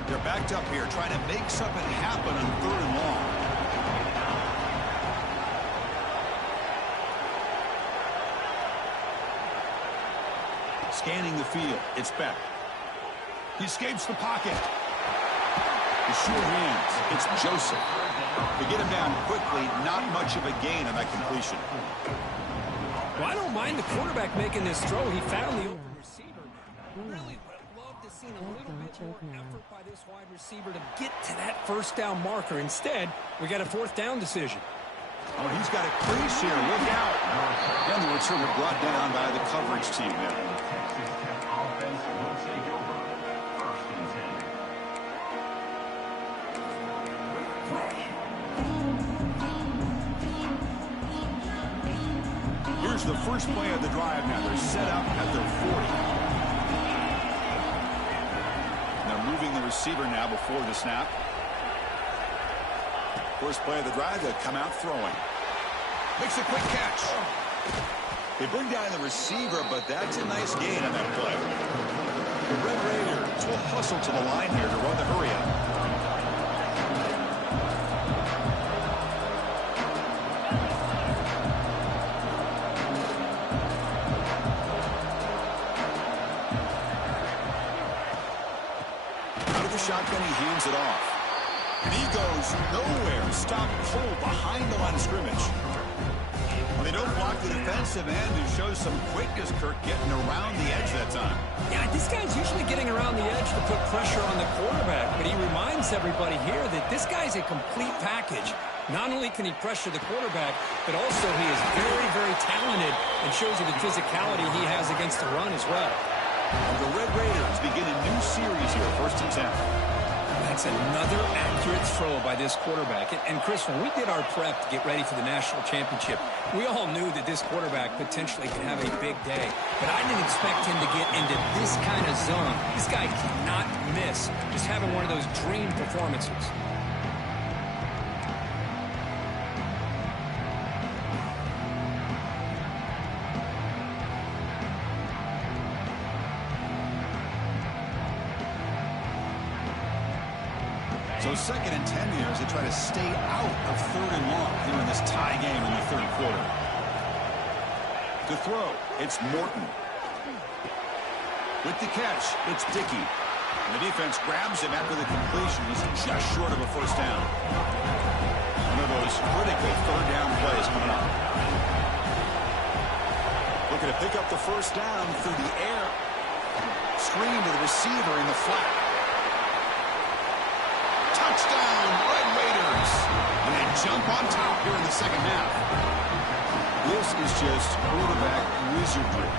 They're backed up here trying to make something happen on third and long. Scanning the field. It's Beck. He escapes the pocket. The sure hands. It's Joseph. They get him down quickly. Not much of a gain on that completion. Well, I don't mind the quarterback making this throw. He found the open receiver. Really would have loved to see a little bit more effort by this wide receiver to get to that first down marker. Instead, we got a fourth down decision. Oh, he's got a crease here. Look out. And the return brought down by the coverage team there. Offense will take over. 1st and 10. Here's the first play of the drive now. They're set up at their 40. They're moving the receiver now before the snap. First play of the drive, they come out throwing. Makes a quick catch. They bring down the receiver, but that's a nice gain on that play. The Red Raiders will hustle to the line here to run the hurry up. Out of the shotgun, he hands it off. And he goes nowhere. Stop cold behind the line of scrimmage. Well, they don't block the defensive end who shows some quickness, Kirk, getting around the edge that time. Yeah, this guy's usually getting around the edge to put pressure on the quarterback, but he reminds everybody here that this guy's a complete package. Not only can he pressure the quarterback, but also he is very, very talented and shows you the physicality he has against the run as well. And the Red Raiders begin a new series here, 1st and 10. That's another accurate throw by this quarterback. And Chris, when we did our prep to get ready for the national championship, we all knew that this quarterback potentially could have a big day. But I didn't expect him to get into this kind of zone. This guy cannot miss. Just having one of those dream performances. So 2nd and 10 here as they try to stay out of 3rd and long here in this tie game in the 3rd quarter. To throw, it's Morton. With the catch, it's Dickey. And the defense grabs him after the completion. He's just short of a 1st down. One of those critical 3rd down plays coming up. Looking to pick up the 1st down through the air. Screen to the receiver in the flat. Touchdown, Red Raiders. And they jump on top here in the 2nd half. This is just quarterback wizardry.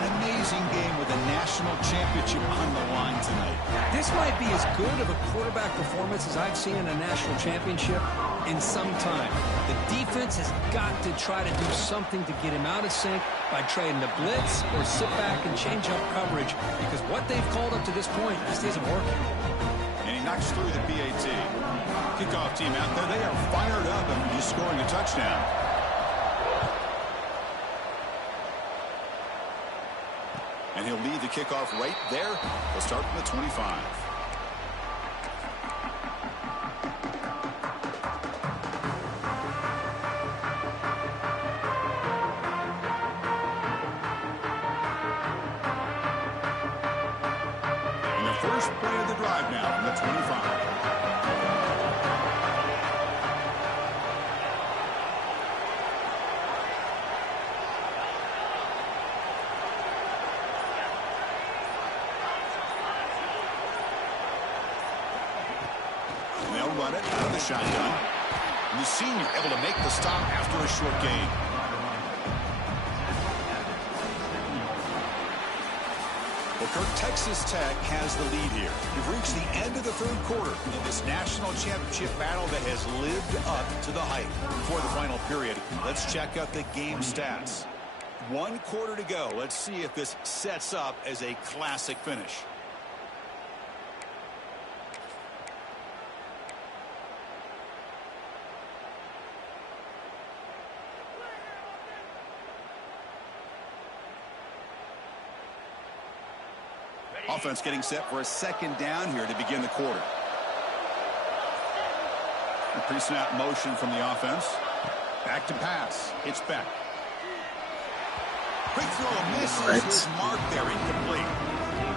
An amazing game with a national championship on the line tonight. This might be as good of a quarterback performance as I've seen in a national championship in some time. The defense has got to try to do something to get him out of sync by trading the blitz or sit back and change up coverage, because what they've called up to this point just isn't working. And he knocks through the PAT. Kickoff team out there, they are fired up and just scoring a touchdown. And he'll lead the kickoff right there. They'll start from the 25. And the first play of the drive now from the 25. Run it out of the shotgun. And the senior able to make the stop after a short gain. Well, Kirk, Texas Tech has the lead here. We've reached the end of the 3rd quarter in this national championship battle that has lived up to the hype. Before the final period, let's check out the game stats. 1 quarter to go. Let's see if this sets up as a classic finish. Offense getting set for a 2nd down here to begin the quarter. A pre-snap motion from the offense. Back to pass. It's Beck. Quick throw misses his mark there, incomplete.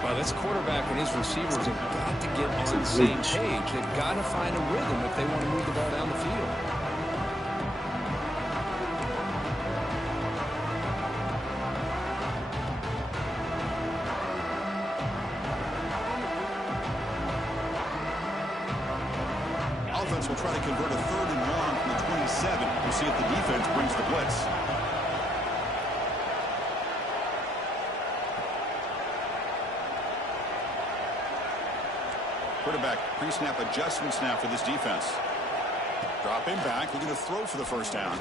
Well, this quarterback and his receivers have got to get on the same page. They've got to find a rhythm if they want to move the ball down the field. Will try to convert a 3rd and long from the 27. We'll see if the defense brings the blitz. Quarterback pre-snap adjustments now for this defense. Drop him back, looking to throw for the 1st down.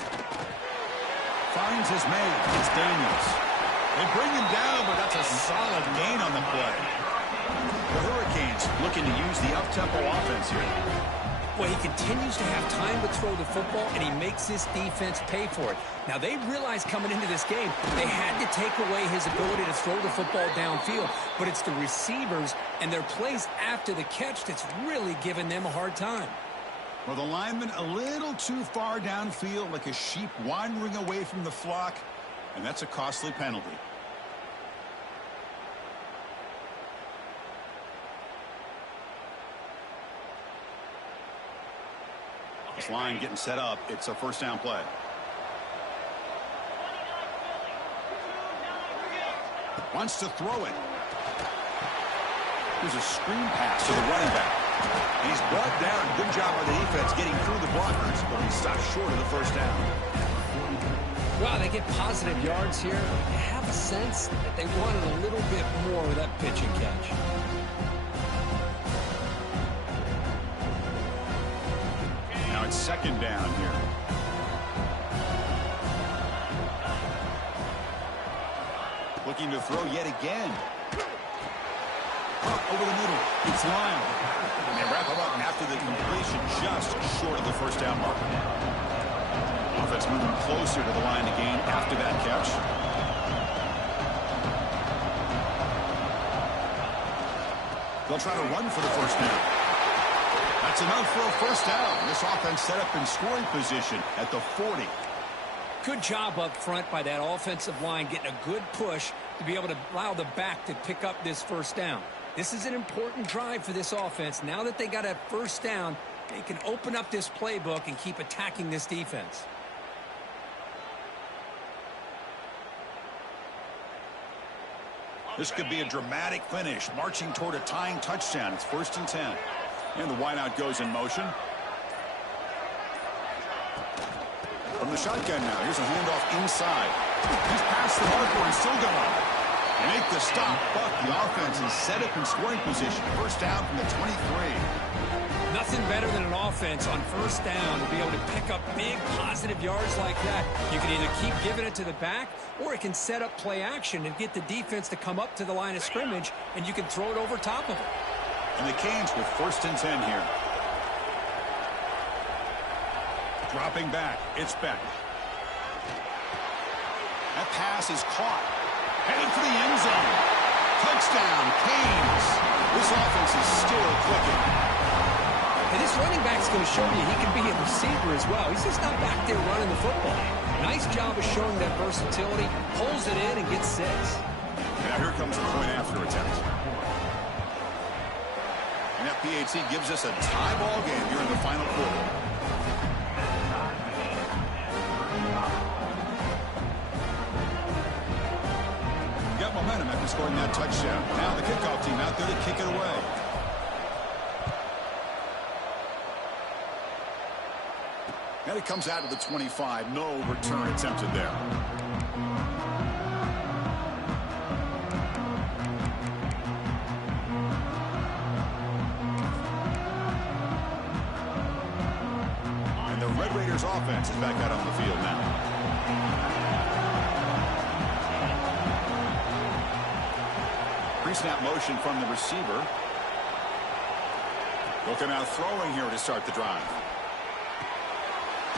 Finds his man. It's Daniels. They bring him down, but that's a solid gain on the play. The Hurricanes looking to use the up-tempo offense here. Well, he continues to have time to throw the football, and he makes this defense pay for it. Now, they realized coming into this game they had to take away his ability to throw the football downfield, but it's the receivers and their plays after the catch that's really giving them a hard time. Well, the lineman a little too far downfield, like a sheep wandering away from the flock, and that's a costly penalty. This line getting set up. It's a first down play. Wants to throw it. Here's a screen pass to the running back. He's brought down. Good job by the defense getting through the blockers, but he stopped short of the first down. Well, they get positive yards here. You have a sense that they wanted a little bit more with that pitch and catch. Now it's second down here. Looking to throw yet again. Up over the middle. It's Lyle. And they wrap him up after the completion just short of the first down mark. Offense moving closer to the line to gain after that catch. They'll try to run for the first down. That's enough for a first down. This offense set up in scoring position at the 40. Good job up front by that offensive line, getting a good push to be able to allow the back to pick up this first down. This is an important drive for this offense. Now that they got a first down, they can open up this playbook and keep attacking this defense. This could be a dramatic finish, marching toward a tying touchdown. It's 1st and 10. And the wideout goes in motion. From the shotgun now, here's a handoff inside. He's past the marker and still going. They make the stop, but the offense is set up in scoring position. First down from the 23. Nothing better than an offense on first down to be able to pick up big positive yards like that. You can either keep giving it to the back, or it can set up play action and get the defense to come up to the line of scrimmage, and you can throw it over top of it. And the Canes with 1st and 10 here. Dropping back, it's Beck. That pass is caught. Heading for the end zone. Touchdown, Canes. This offense is still clicking. And this running back's going to show you he can be a receiver as well. He's just not back there running the football. Nice job of showing that versatility. Pulls it in and gets 6. Now here comes the point after attempt. And that PAT gives us a tie ball game here in the final quarter. Got momentum after scoring that touchdown. Now the kickoff team out there to kick it away. And it comes out to the 25. No return attempted there. And the Red Raiders offense is back out on the field now. Pre-snap motion from the receiver. Looking out throwing here to start the drive.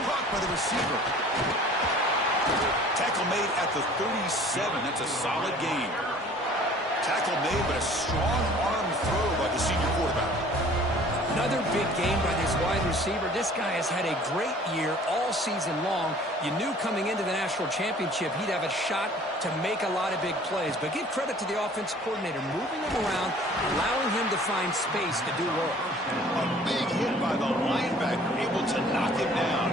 Caught by the receiver. Tackle made at the 37. That's a solid gain. Tackle made, but a strong arm throw by the senior quarterback. Another big game by this wide receiver. This guy has had a great year all season long. You knew coming into the national championship he'd have a shot to make a lot of big plays. But give credit to the offensive coordinator, moving him around, allowing him to find space to do work. A big hit by the linebacker, able to knock him down.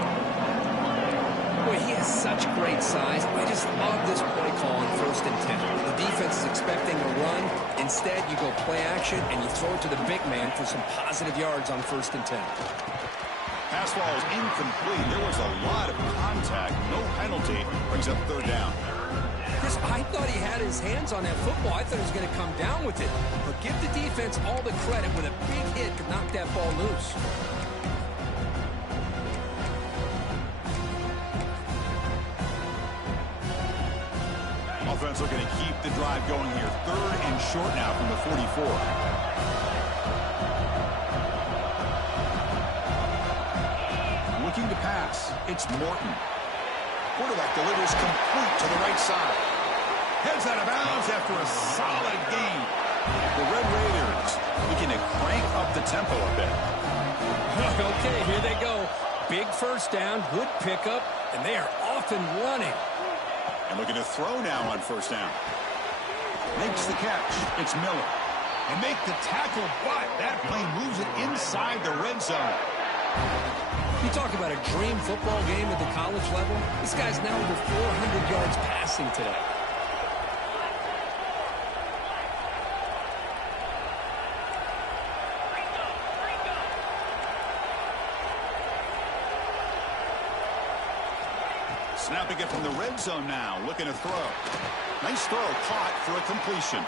Boy, he has such great size. I just love this play call on 1st and 10. The defense is expecting a run. Instead, you go play action, and you throw it to the big man for some positive yards on 1st and 10. Pass ball is incomplete. There was a lot of contact. No penalty. Brings up 3rd down. Chris, I thought he had his hands on that football. I thought he was going to come down with it. But give the defense all the credit with a big hit to knock that ball loose. Offense looking to keep the drive going here. 3rd and short now from the 44. Looking to pass. It's Morton. Quarterback delivers complete to the right side. Heads out of bounds after a solid gain. The Red Raiders looking to crank up the tempo a bit. Okay, here they go. Big first down, good pickup, and they are off and running. And looking to throw now on first down. Makes the catch. It's Miller. And make the tackle, but that play moves it inside the red zone. You talk about a dream football game at the college level. This guy's now over 400 yards passing today. Snapping it from the red zone now, looking to throw. Nice throw, caught for a completion.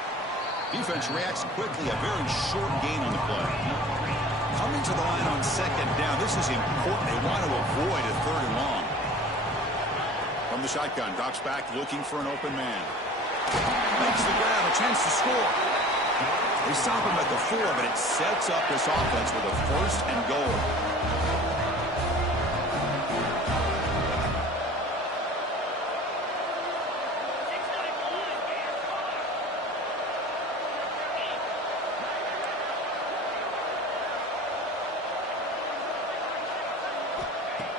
Defense reacts quickly, a very short gain on the play. Coming to the line on second down, this is important. They want to avoid a third and long. From the shotgun, drops back, looking for an open man. Makes the grab, a chance to score. They stop him at the 4, but it sets up this offense with a first and goal.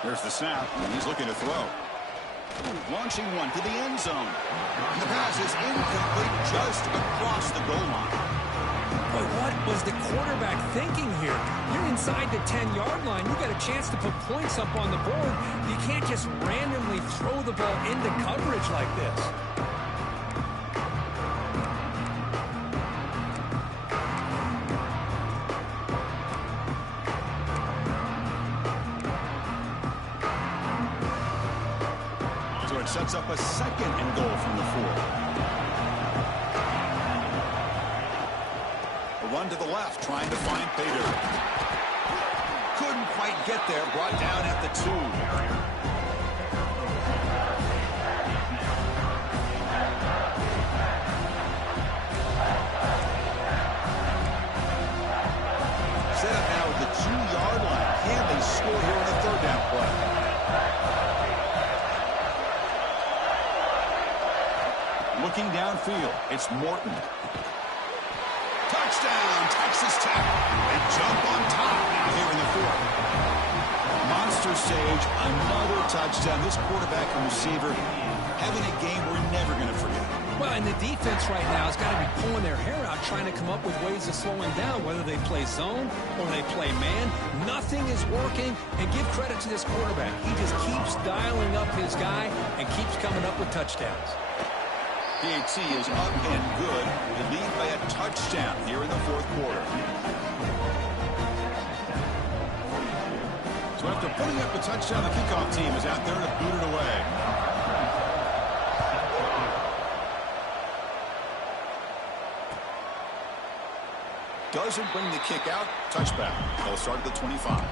There's the snap, and he's looking to throw. Launching one to the end zone. And the pass is incomplete just across the goal line. But what was the quarterback thinking here? You're inside the 10-yard line. You got a chance to put points up on the board. You can't just randomly throw the ball into coverage like this. Sets up a second and goal from the 4. A run to the left, trying to find Pater. Couldn't quite get there, brought down at the 2. Set up now at the 2-yard line. Can they score here on a third down play? Looking downfield, it's Morton. Touchdown, Texas Tech. They jump on top now here in the 4th. Monster stage, another touchdown. This quarterback and receiver having a game we're never going to forget. Well, and the defense right now has got to be pulling their hair out, trying to come up with ways to slow him down, whether they play zone or they play man. Nothing is working, and give credit to this quarterback. He just keeps dialing up his guy and keeps coming up with touchdowns. PAT is up and good. They lead by a touchdown here in the 4th quarter. So after putting up a touchdown, the kickoff team is out there to boot it away. Doesn't bring the kick out. Touchback. They'll start at the 25.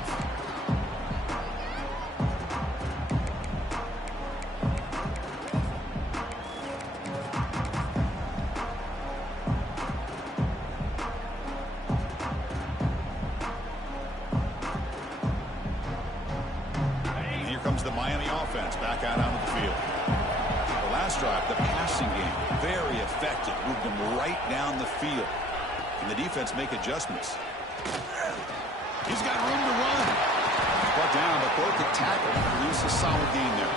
The Miami offense back out onto the field. The last drive, the passing game, very effective. Moved them right down the field. And the defense make adjustments. He's got room to run. Brought down, but broke the tackle. Produce a solid gain there.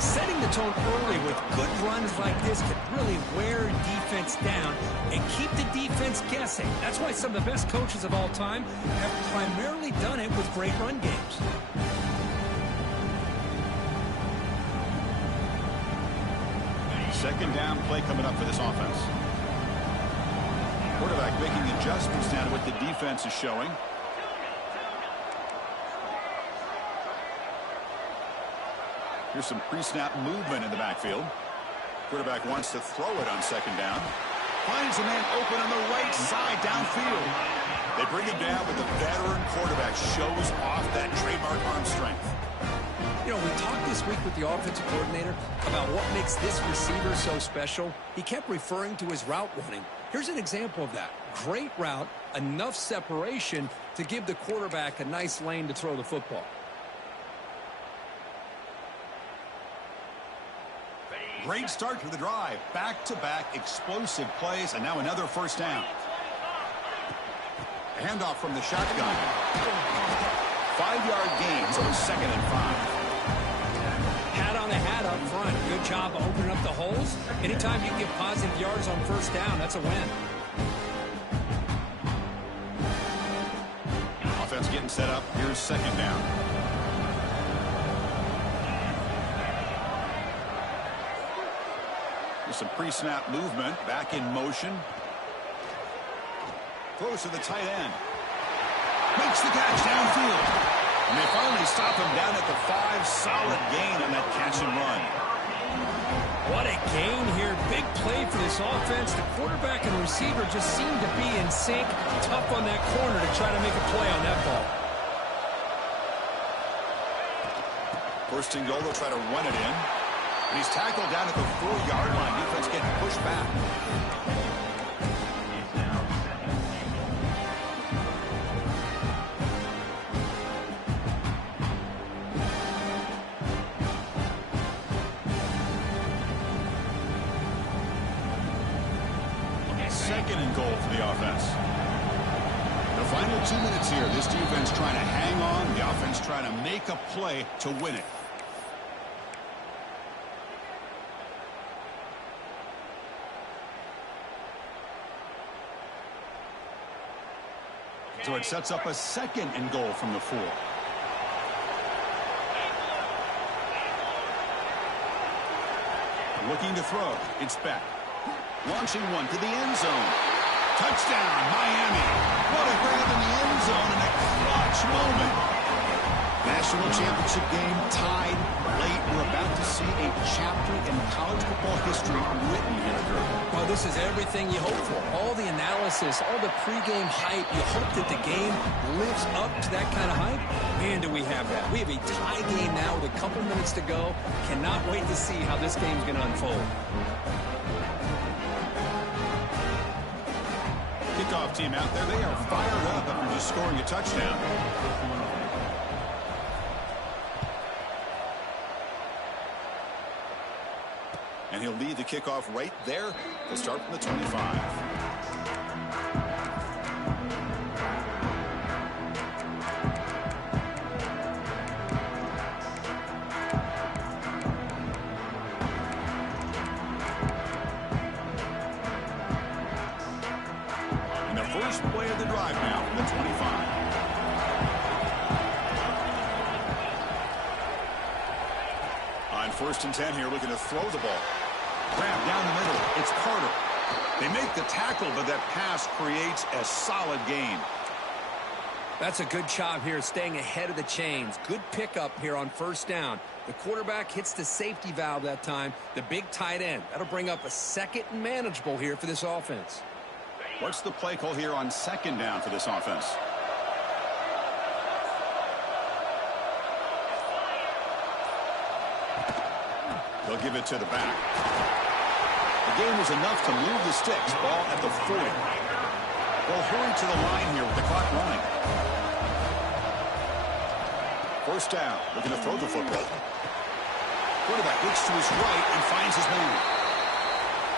Setting the tone early with good runs like this can really wear defense down and keep the defense guessing. That's why some of the best coaches of all time have primarily done it with great run games. Second down play coming up for this offense. Quarterback making adjustments down to what the defense is showing. Here's some pre-snap movement in the backfield. Quarterback wants to throw it on second down. Finds a man open on the right side downfield. They bring him down, but the veteran quarterback shows off that trademark arm strength. You know, we talked this week with the offensive coordinator about what makes this receiver so special. He kept referring to his route running. Here's an example of that. Great route, enough separation to give the quarterback a nice lane to throw the football. Great start to the drive. Back-to-back explosive plays, and now another first down. Handoff from the shotgun. 5-yard gain, so it's 2nd and 5. Hat on the hat up front. Good job of opening up the holes. Anytime you can get positive yards on first down, that's a win. Offense getting set up. Here's 2nd down. There's some pre-snap movement. Back in motion. Throws to the tight end. Makes the catch downfield. And they finally stop him down at the 5. Solid gain on that catch and run. What a gain here. Big play for this offense. The quarterback and receiver just seem to be in sync. Tough on that corner to try to make a play on that ball. First and goal, they'll try to run it in. And he's tackled down at the 4-yard line. Defense getting pushed back. Second and goal for the offense. The final 2 minutes here. This defense trying to hang on. The offense trying to make a play to win it. So it sets up a 2nd and goal from the 4. Looking to throw. It's Beck. Launching one to the end zone. Touchdown, Miami. What a grab in the end zone in a clutch moment. National championship game tied late. We're about to see a chapter in college football history written here, Drew. Well, this is everything you hope for. All the analysis, all the pregame hype. You hope that the game lives up to that kind of hype. Man, do we have that. We have a tie game now with a couple minutes to go. Cannot wait to see how this game's going to unfold. Kickoff team out there. They are fired up after just scoring a touchdown. And he'll lead the kickoff right there. He'll start from the 25. And the first play of the drive now from the 25. On 1st and 10 here, looking to throw the ball. Grab down the middle. It's Carter. They make the tackle, but that pass creates a solid gain. That's a good job here, staying ahead of the chains. Good pickup here on 1st down. The quarterback hits the safety valve that time. The big tight end. That'll bring up a 2nd and manageable here for this offense. What's the play call here on 2nd down for this offense? They'll give it to the back. The gain was enough to move the sticks. Ball at the 40. They'll hurry to the line here with the clock running. 1st down. Looking to throw the football. Quarterback looks to his right and finds his man.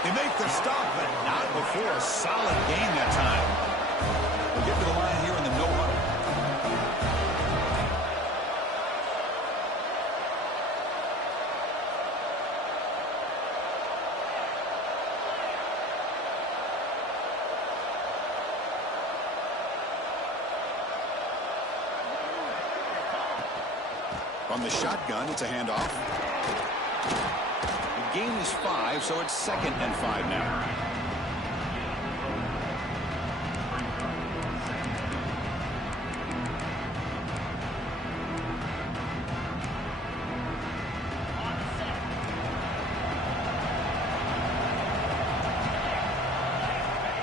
They make the stop, but not before a solid gain that time. They'll get to the line here in the no huddle. From the shotgun, it's a handoff. The gain is 5, so it's 2nd and 5 now.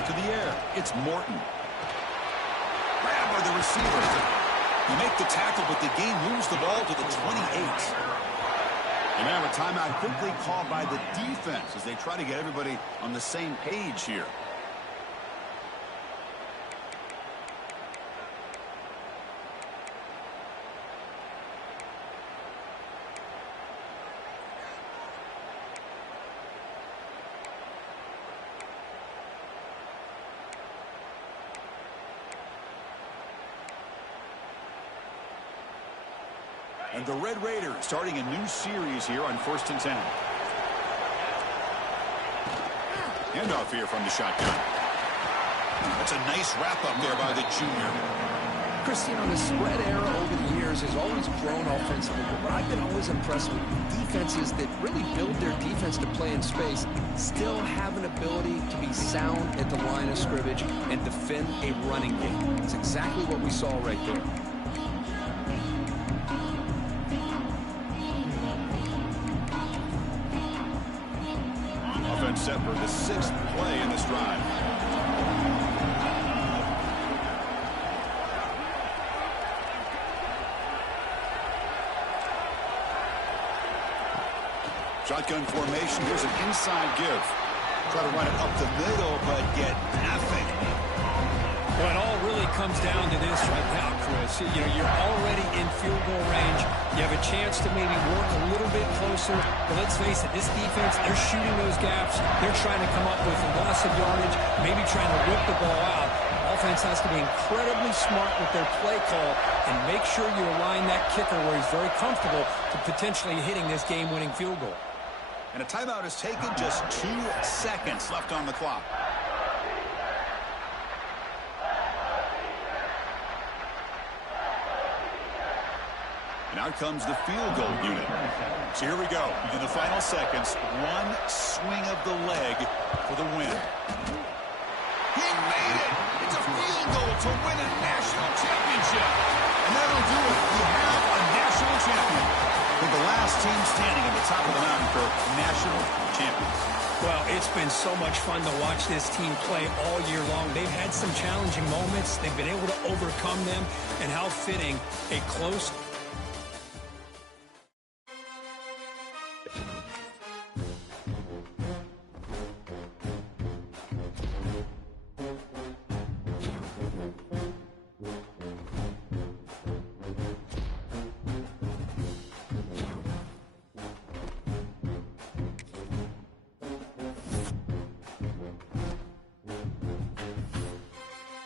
To the air, it's Morton. Grabbed by the receiver. You make the tackle, but the game moves the ball to the 28. And now a timeout quickly called by the defense as they try to get everybody on the same page here. And the Red Raiders starting a new series here on 1st and 10. Handoff here from the shotgun. That's a nice wrap-up there by the junior. Chris, the spread era over the years has always grown offensively, but I've been always impressed with defenses that really build their defense to play in space, still have an ability to be sound at the line of scrimmage and defend a running game. It's exactly what we saw right there. Offense set for the 6th play in this drive. Shotgun formation. Here's an inside give. Try to run it up the middle, but get nothing. Well, it all really comes down to this right now, Chris. You're already in field goal range. You have a chance to maybe work a little bit closer. But let's face it, this defense, they're shooting those gaps. They're trying to come up with a loss of yardage, maybe trying to whip the ball out. Offense has to be incredibly smart with their play call and make sure you align that kicker where he's very comfortable to potentially hitting this game-winning field goal. And a timeout is taken, just 2 seconds left on the clock. And out comes the field goal unit. So here we go. In the final seconds, one swing of the leg for the win. He made it! It's a field goal to win a national championship. And that'll do it. We have a national champion. With the last team standing at the top of the mountain for national champions. Well, it's been so much fun to watch this team play all year long. They've had some challenging moments. They've been able to overcome them. And how fitting a close